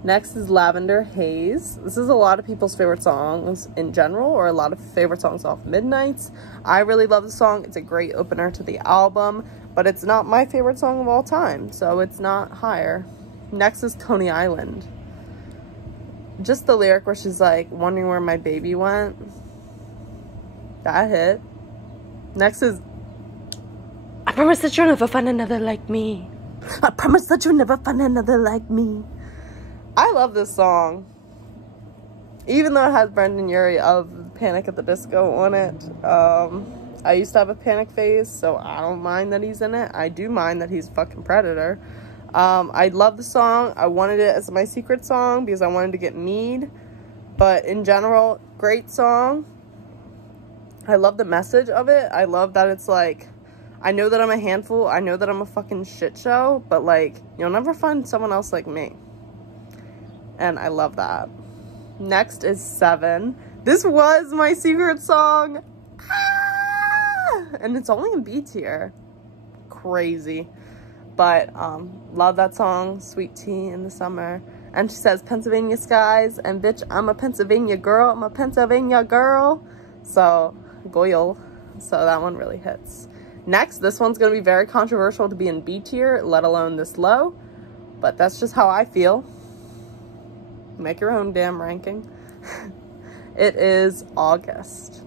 Next is Lavender Haze. This is a lot of people's favorite songs in general, or a lot of favorite songs off Midnights. I really love the song. It's a great opener to the album, but it's not my favorite song of all time, so it's not higher. Next is Coney Island. Just the lyric where she's like, wondering where my baby went. That hit. Next is I promise that you'll never find another like me. I promise that you'll never find another like me. I love this song. Even though it has Brendan Urie of Panic at the Disco on it. I used to have a Panic phase, so I don't mind that he's in it. I do mind that he's a fucking predator. I love the song. I wanted it as my secret song because I wanted to get Mead. But in general, great song. I love the message of it. I love that it's like, I know that I'm a handful. I know that I'm a fucking shit show. But like, you'll never find someone else like me. And I love that. Next is 7. This was my secret song. And it's only in B tier. Crazy. But love that song, Sweet Tea in the Summer. And she says Pennsylvania skies, and bitch, I'm a Pennsylvania girl. I'm a Pennsylvania girl. So goyle. So that one really hits. Next, this one's gonna be very controversial to be in B tier, let alone this low, but that's just how I feel. Make your own damn ranking. It is August.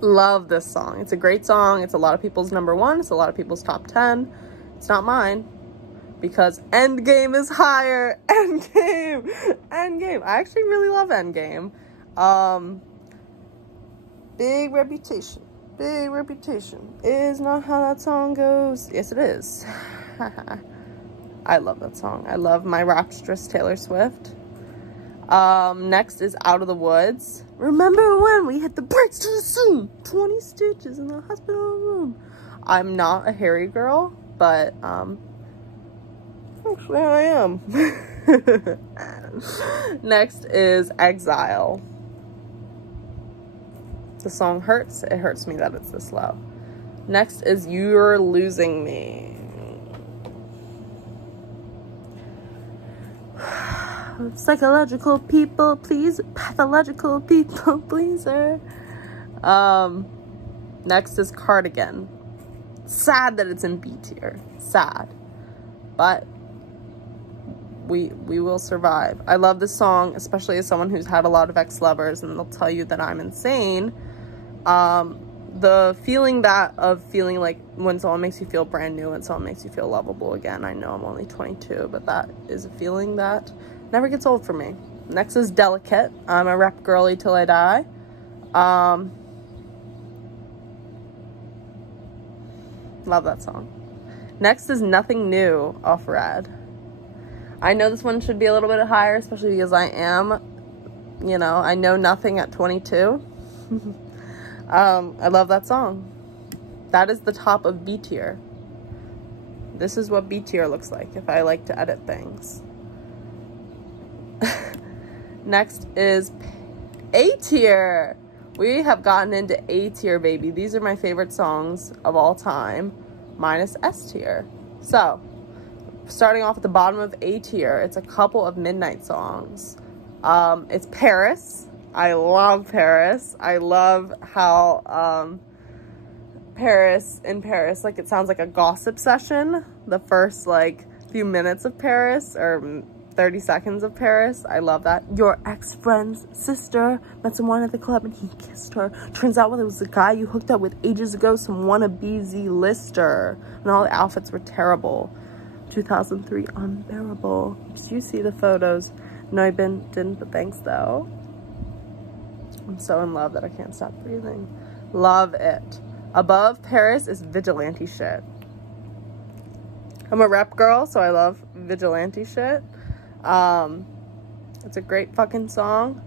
Love this song. It's a great song. It's a lot of people's #1. It's a lot of people's top 10. It's not mine because Endgame is higher. Endgame. Endgame. I actually really love Endgame. Big reputation. Big reputation is not how that song goes. Yes, it is. I love that song. I love my rapturous Taylor Swift. Next is Out of the Woods. Remember when we hit the brakes too soon? 20 stitches in the hospital room. I'm not a hairy girl, but actually I am. Next is Exile. The song hurts. It hurts me that it's this low. Next is You're Losing Me. Psychological people, please. Pathological people, pleaser. Next is Cardigan. Sad that it's in B tier. Sad. But we will survive. I love this song, especially as someone who's had a lot of ex-lovers, and they'll tell you that I'm insane. The feeling like when someone makes you feel brand new and someone makes you feel lovable again. I know I'm only 22, but that is a feeling that never gets old for me. Next is Delicate. I'm a rep girly till I die. Love that song. Next is Nothing New off Red. I know this one should be a little bit higher, especially because I am, you know, I know nothing at 22. I love that song. That is the top of B tier. This is what B tier looks like if I like to edit things. Next is A tier. We have gotten into A tier, baby. These are my favorite songs of all time, minus S tier. So, starting off at the bottom of A tier, it's a couple of Midnight songs. It's Paris. I love Paris. I love how Paris, like it sounds like a gossip session. The first like few minutes of Paris, or 30 seconds of Paris. I love that. Your ex-friend's sister met someone at the club and he kissed her. Turns out, well, it was the guy you hooked up with ages ago, some wannabe Z-lister. And all the outfits were terrible. 2003, unbearable. Did you see the photos? No, I didn't, but thanks though. I'm so in love that I can't stop breathing. Love it. Above Paris is Vigilante shit. I'm a rep girl, so I love Vigilante shit. It's a great fucking song.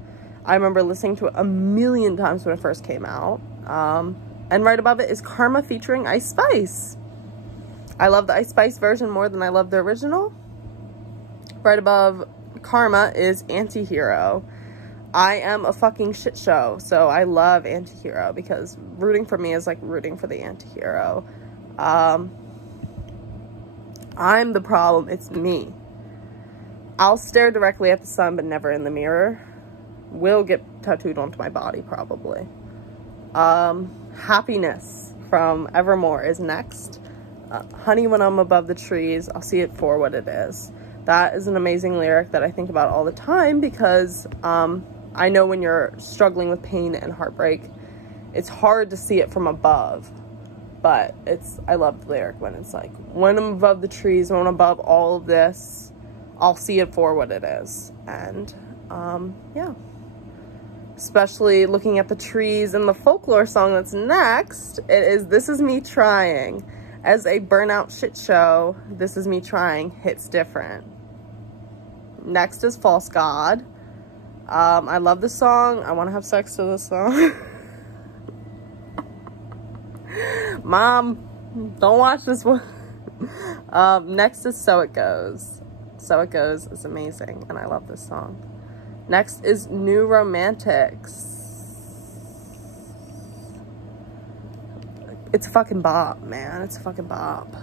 I remember listening to it a million times when it first came out. And right above it is Karma featuring Ice Spice. I love the Ice Spice version more than I love the original. Right above Karma is Antihero. I am a fucking shit show, so I love Antihero because rooting for me is like rooting for the antihero. I'm the problem, it's me. I'll stare directly at the sun, but never in the mirror. Will get tattooed onto my body, probably. Happiness from Evermore is next. Honey, when I'm above the trees, I'll see it for what it is. That is an amazing lyric that I think about all the time because I know when you're struggling with pain and heartbreak it's hard to see it from above, but I love the lyric when it's like, when I'm above the trees, when I'm above all of this, I'll see it for what it is. And yeah, especially looking at the trees in the folklore song that's next, it is This Is Me Trying. As a burnout shit show, This Is Me Trying hits different. Next is False God. I love this song. I want to have sex to this song. Mom, don't watch this one. Next is So It Goes. So It Goes is amazing, and I love this song. Next is New Romantics. It's a fucking bop, man. It's a fucking bop.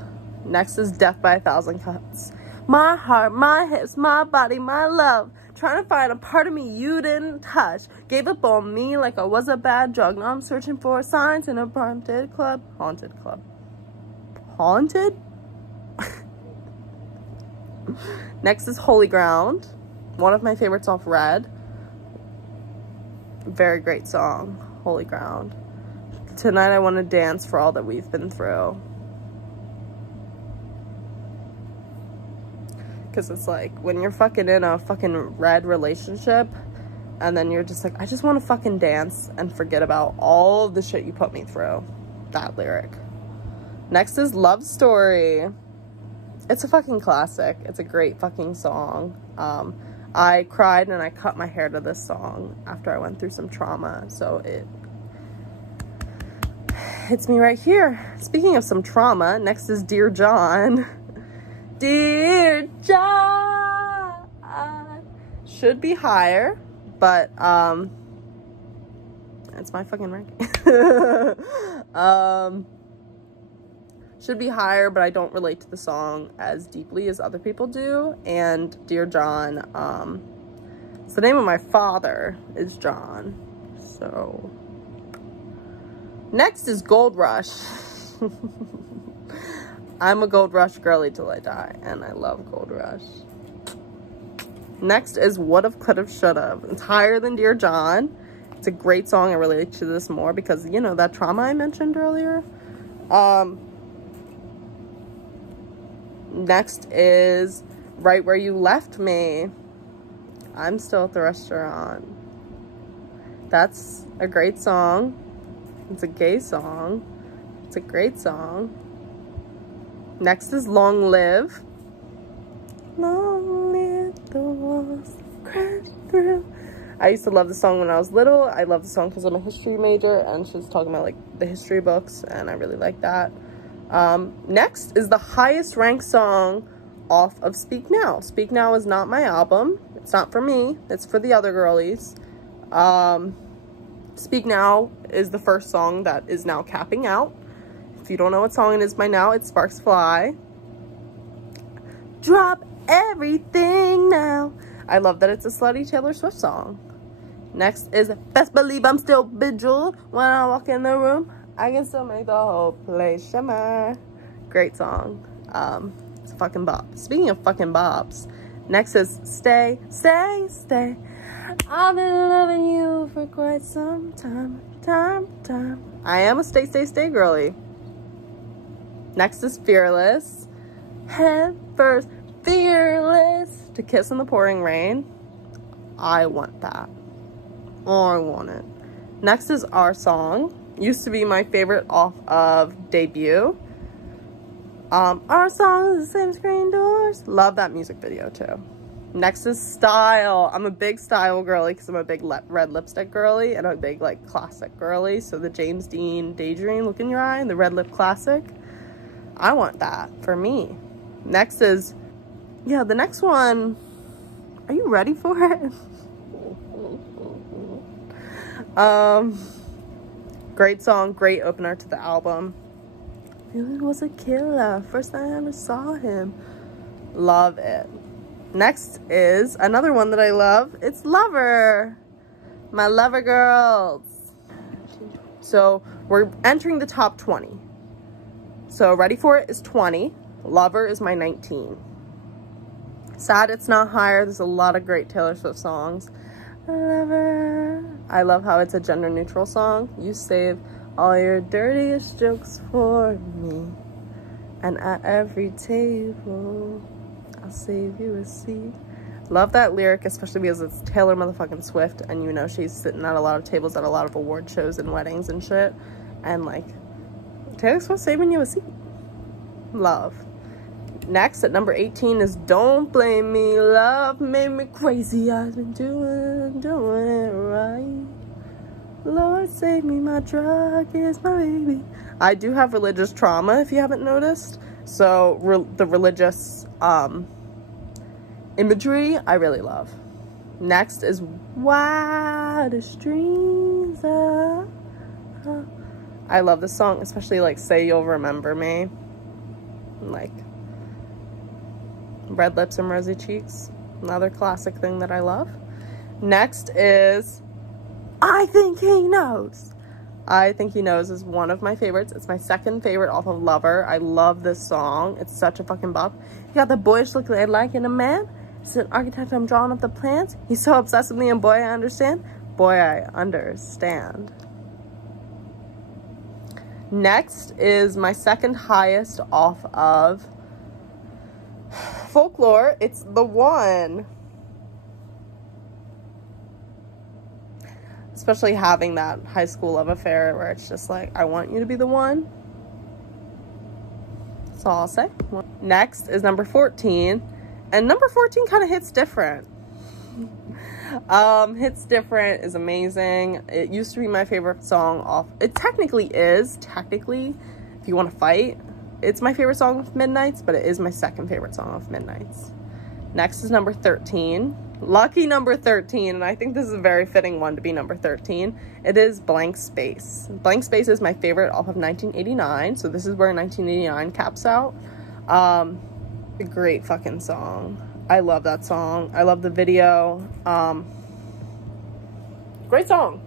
Next is Death by a Thousand Cuts. My heart, my hips, my body, my love. Trying to find a part of me you didn't touch. Gave up on me like I was a bad drug. Now I'm searching for signs in a haunted club. Haunted club. Haunted? Next is Holy Ground. One of my favorites off Red. Very great song. Holy Ground. Tonight I want to dance for all that we've been through. Because it's like, when you're fucking in a fucking Red relationship, and then you're just like, I just want to fucking dance and forget about all of the shit you put me through. That lyric. Next is Love Story. It's a fucking classic. It's a great fucking song. I cried and I cut my hair to this song after I went through some trauma. So it hits me right here. Speaking of some trauma, next is Dear John. Dear John. Should be higher, but it's my fucking ranking. Should be higher, but I don't relate to the song as deeply as other people do. And Dear John, it's the name of my father is John. So next is Gold Rush. I'm a Gold Rush girly till I die, and I love Gold Rush. Next is Would've, Could've, Should've. It's higher than Dear John. It's a great song. I relate to this more because, you know, that trauma I mentioned earlier. Next is Right Where You Left Me. I'm Still at the Restaurant. That's a great song. It's a gay song. It's a great song. Next is Long Live. Long live the walls crash through. I used to love the song when I was little. I love the song because I'm a history major and she's talking about like the history books, and I really like that. Next is the highest ranked song off of Speak Now. Speak Now is not my album. It's not for me. It's for the other girlies. Speak Now is the first song that is now capping out. If you don't know what song it is by now, it's Sparks Fly. Drop everything now. I love that it's a slutty Taylor Swift song. Next is Best Believe I'm Still Bejeweled. When I walk in the room, I can still make the whole place shimmer. Great song. It's a fucking bop. Speaking of fucking bops, next is Stay, Stay, Stay. I've been loving you for quite some time. I am a stay, stay, stay girly. Next is Fearless. Head first, fearless. To Kiss in the Pouring Rain. I want that. Oh, I want it. Next is Our Song. Used to be my favorite off of Debut. Our Song is the same screen doors. Love that music video too. Next is Style. I'm a big Style girly because I'm a big red lipstick girly and I'm a big like classic girly. So the James Dean Daydream Look in Your Eye and the Red Lip Classic. I want that for me. Next is, yeah, the next one. Are you ready for it? Great song, great opener to the album. Feeling was a killer. First time I ever saw him. Love it. Next is another one that I love. It's Lover. My Lover girls. So we're entering the top 20. So Ready For It is 20. Lover is my 19. Sad it's not higher. There's a lot of great Taylor Swift songs. lover. I love how it's a gender neutral song. You save all your dirtiest jokes for me, and at every table I'll save you a seat. Love that lyric, especially because it's Taylor motherfucking Swift, and you know she's sitting at a lot of tables at a lot of award shows and weddings and shit, and like, Taylor Swift saving you a seat. Love. Next at number 18 is Don't Blame Me, Love Made Me Crazy, I've been doing it right. Lord save me, my drug is my baby. I do have religious trauma, if you haven't noticed, so the religious imagery I really love. Next is Wider Streams. I love this song, especially like Say You'll Remember Me, like Red Lips and Rosy Cheeks, another classic thing that I love. Next is I Think He Knows. I Think He Knows is one of my favorites. It's my second favorite off of Lover. I love this song. It's such a fucking bop. You got the boyish look they like in a man. It's an architect, I'm drawing up the plans. He's so obsessed with me, and boy, I understand. Boy, I understand. Next is my second highest off of Folklore. It's The One. Especially having that high school love affair where it's just like, I want you to be the one. That's all I'll say. Next is number 14. And number 14 kind of hits different. Hits Different is amazing. It used to be my favorite song off. It technically, if you want to fight, it's my favorite song of Midnight's, but it is my second favorite song of Midnight's. Next is number 13. Lucky number 13, and I think this is a very fitting one to be number 13. It is Blank Space. Blank Space is my favorite off of 1989, so this is where 1989 caps out. A great fucking song. I love that song. I love the video. Great song.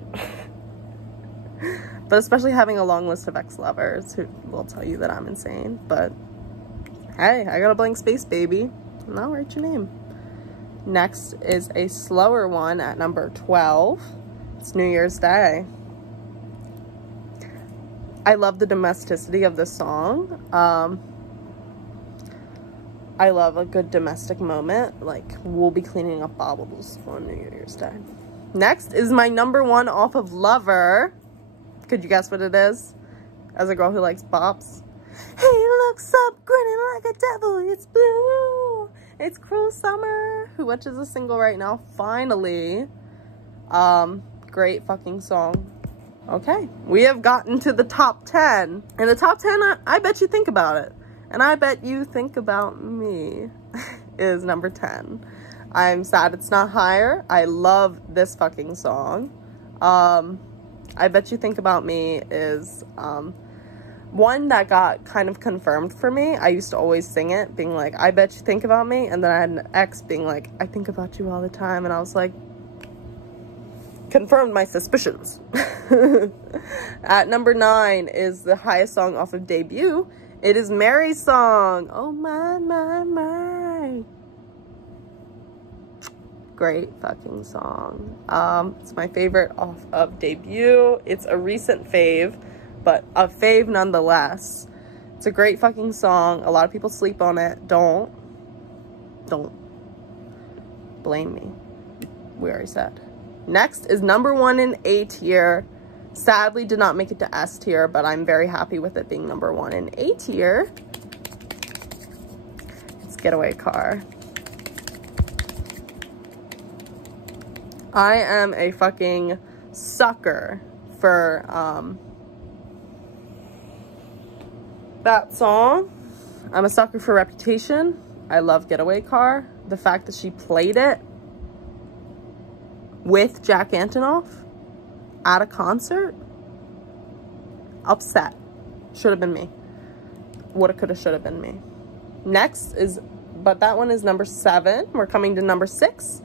But especially having a long list of ex-lovers who will tell you that I'm insane. But hey, I got a blank space, baby. And I'll write your name. Next is a slower one at number 12. It's New Year's Day. I love the domesticity of this song. I love a good domestic moment. Like, we'll be cleaning up baubles on New Year's Day. Next is my number one off of Lover. Could you guess what it is? As a girl who likes bops. He looks up grinning like a devil. It's blue. It's Cruel Summer, which is a single right now, finally. Great fucking song. Okay, we have gotten to the top 10. And the top 10, I bet you think about it. And I bet you think about me is number 10. I'm sad it's not higher. I love this fucking song. I bet you think about me is one that got kind of confirmed for me. I used to always sing it, being like, I bet you think about me. And then I had an ex being like, I think about you all the time. And I was like, confirmed my suspicions. At number 9 is the highest song off of Debut. It is Mary's song. Oh my, my, my. Great fucking song. It's my favorite off of Debut. It's a recent fave, but a fave nonetheless. It's a great fucking song. A lot of people sleep on it. Don't blame me. We already said. Next is number 1 in A tier. Sadly did not make it to S tier, but I'm very happy with it being number 1 in A tier. It's Getaway Car. I am a fucking sucker for that song. I'm a sucker for Reputation. I love Getaway Car. The fact that she played it with Jack Antonoff at a concert. Upset. Should have been me. Woulda, coulda, should have been me. Next is, but that one is number 7. We're coming to number 6,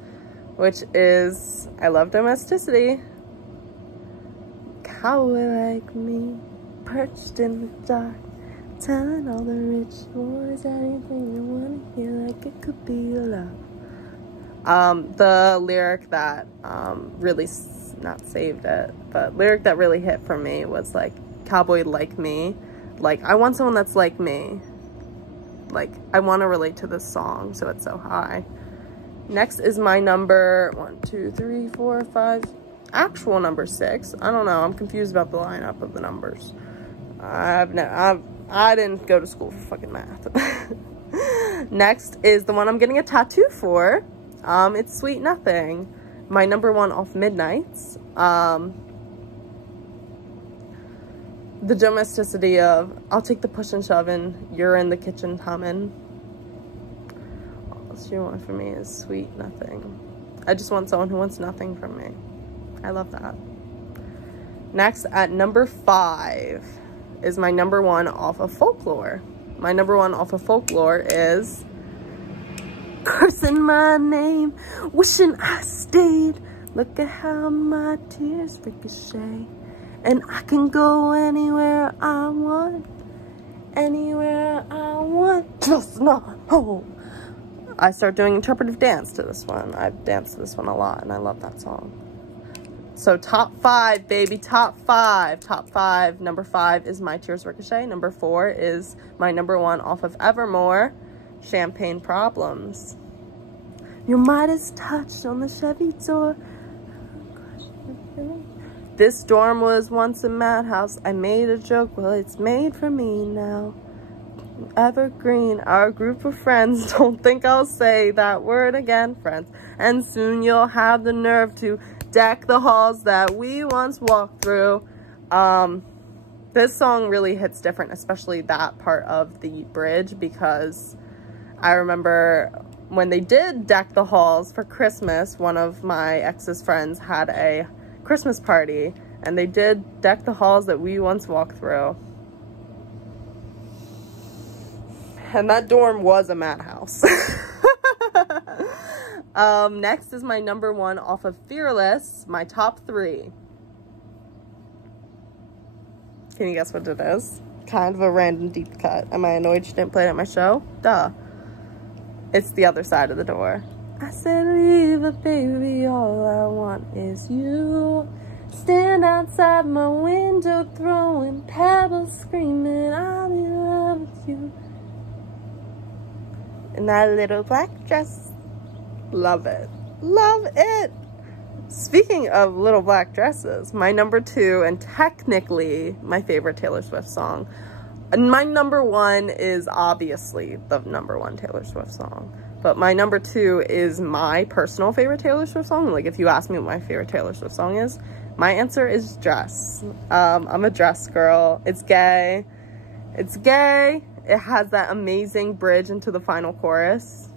which is I Love Domesticity. Cowboy like me, perched in the dark, telling all the rich boys anything you wanna hear, like it could be your love. The lyric that really, not saved it, but lyric that really hit for me was like, cowboy like me. Like, I want someone that's like me. Like, I want to relate to this song, so it's so high. Next is my number 1, 2, 3, 4, 5, actual number 6. I don't know, I'm confused about the lineup of the numbers. I didn't go to school for fucking math. Next is the one I'm getting a tattoo for. It's Sweet Nothing. My number 1 off Midnights. The domesticity of, I'll take the push and shoving, you're in the kitchen humming. All else you want from me is sweet nothing. I just want someone who wants nothing from me. I love that. Next, at number 5, is my number 1 off of Folklore. My number 1 off of Folklore is cursing my name, wishing I stayed. Look at how my tears ricochet. And I can go anywhere I want, just not home. I start doing interpretive dance to this one. I've danced to this one a lot, and I love that song. So top 5, baby, top 5. Top 5, number 5 is My Tears Ricochet. Number 4 is my number 1 off of Evermore, Champagne Problems. Your Midas touch on the Chevy door. This dorm was once a madhouse. I made a joke, well, it's made for me now. Evergreen, our group of friends. Don't think I'll say that word again, friends. And soon you'll have the nerve to deck the halls that we once walked through. This song really hits different, especially that part of the bridge, because I remember when they did deck the halls for Christmas, one of my ex's friends had a Christmas party, and they did deck the halls that we once walked through. And that dorm was a madhouse. Next is my number 1 off of Fearless, my top 3. Can you guess what it is? Kind of a random deep cut. Am I annoyed you didn't play it at my show? Duh. It's The Other Side of the Door. I said, leave it, baby, all I want is you. Stand outside my window, throwing pebbles, screaming, I'm in love with you. In that little black dress. Love it. Love it. Speaking of little black dresses, my number 2, and technically my favorite Taylor Swift song. And my number 1 is obviously the number 1 Taylor Swift song. But my number 2 is my personal favorite Taylor Swift song. Like, if you ask me what my favorite Taylor Swift song is, my answer is Dress. I'm a Dress girl. It's gay. It's gay. It has that amazing bridge into the final chorus.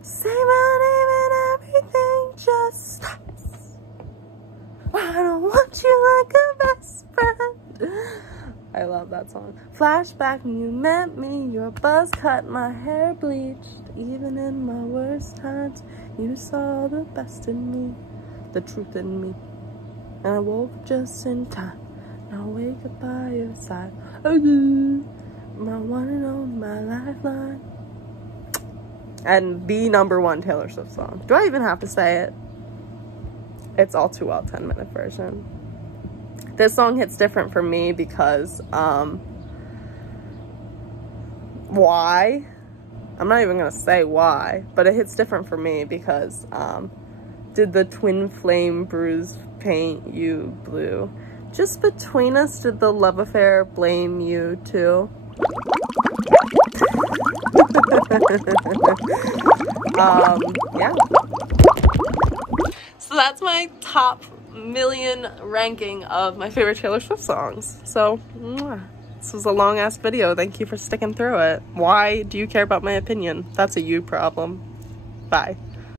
Say my name and everything just stops. I don't want you like a best friend. I love that song. Flashback when you met me, your buzz cut, my hair bleached. Even in my worst times, you saw the best in me, the truth in me. And I woke just in time. Now wake up by your side. Oh, my one and only, my lifeline. And the number 1 Taylor Swift song. Do I even have to say it? It's All Too Well 10-minute version. This song hits different for me because, why? I'm not even gonna say why, but it hits different for me because, did the twin flame bruise paint you blue? Just between us, did the love affair blame you too? Yeah. So that's my top million ranking of my favorite Taylor Swift songs. So this was a long ass video. Thank you for sticking through it. Why do you care about my opinion? That's a you problem. Bye.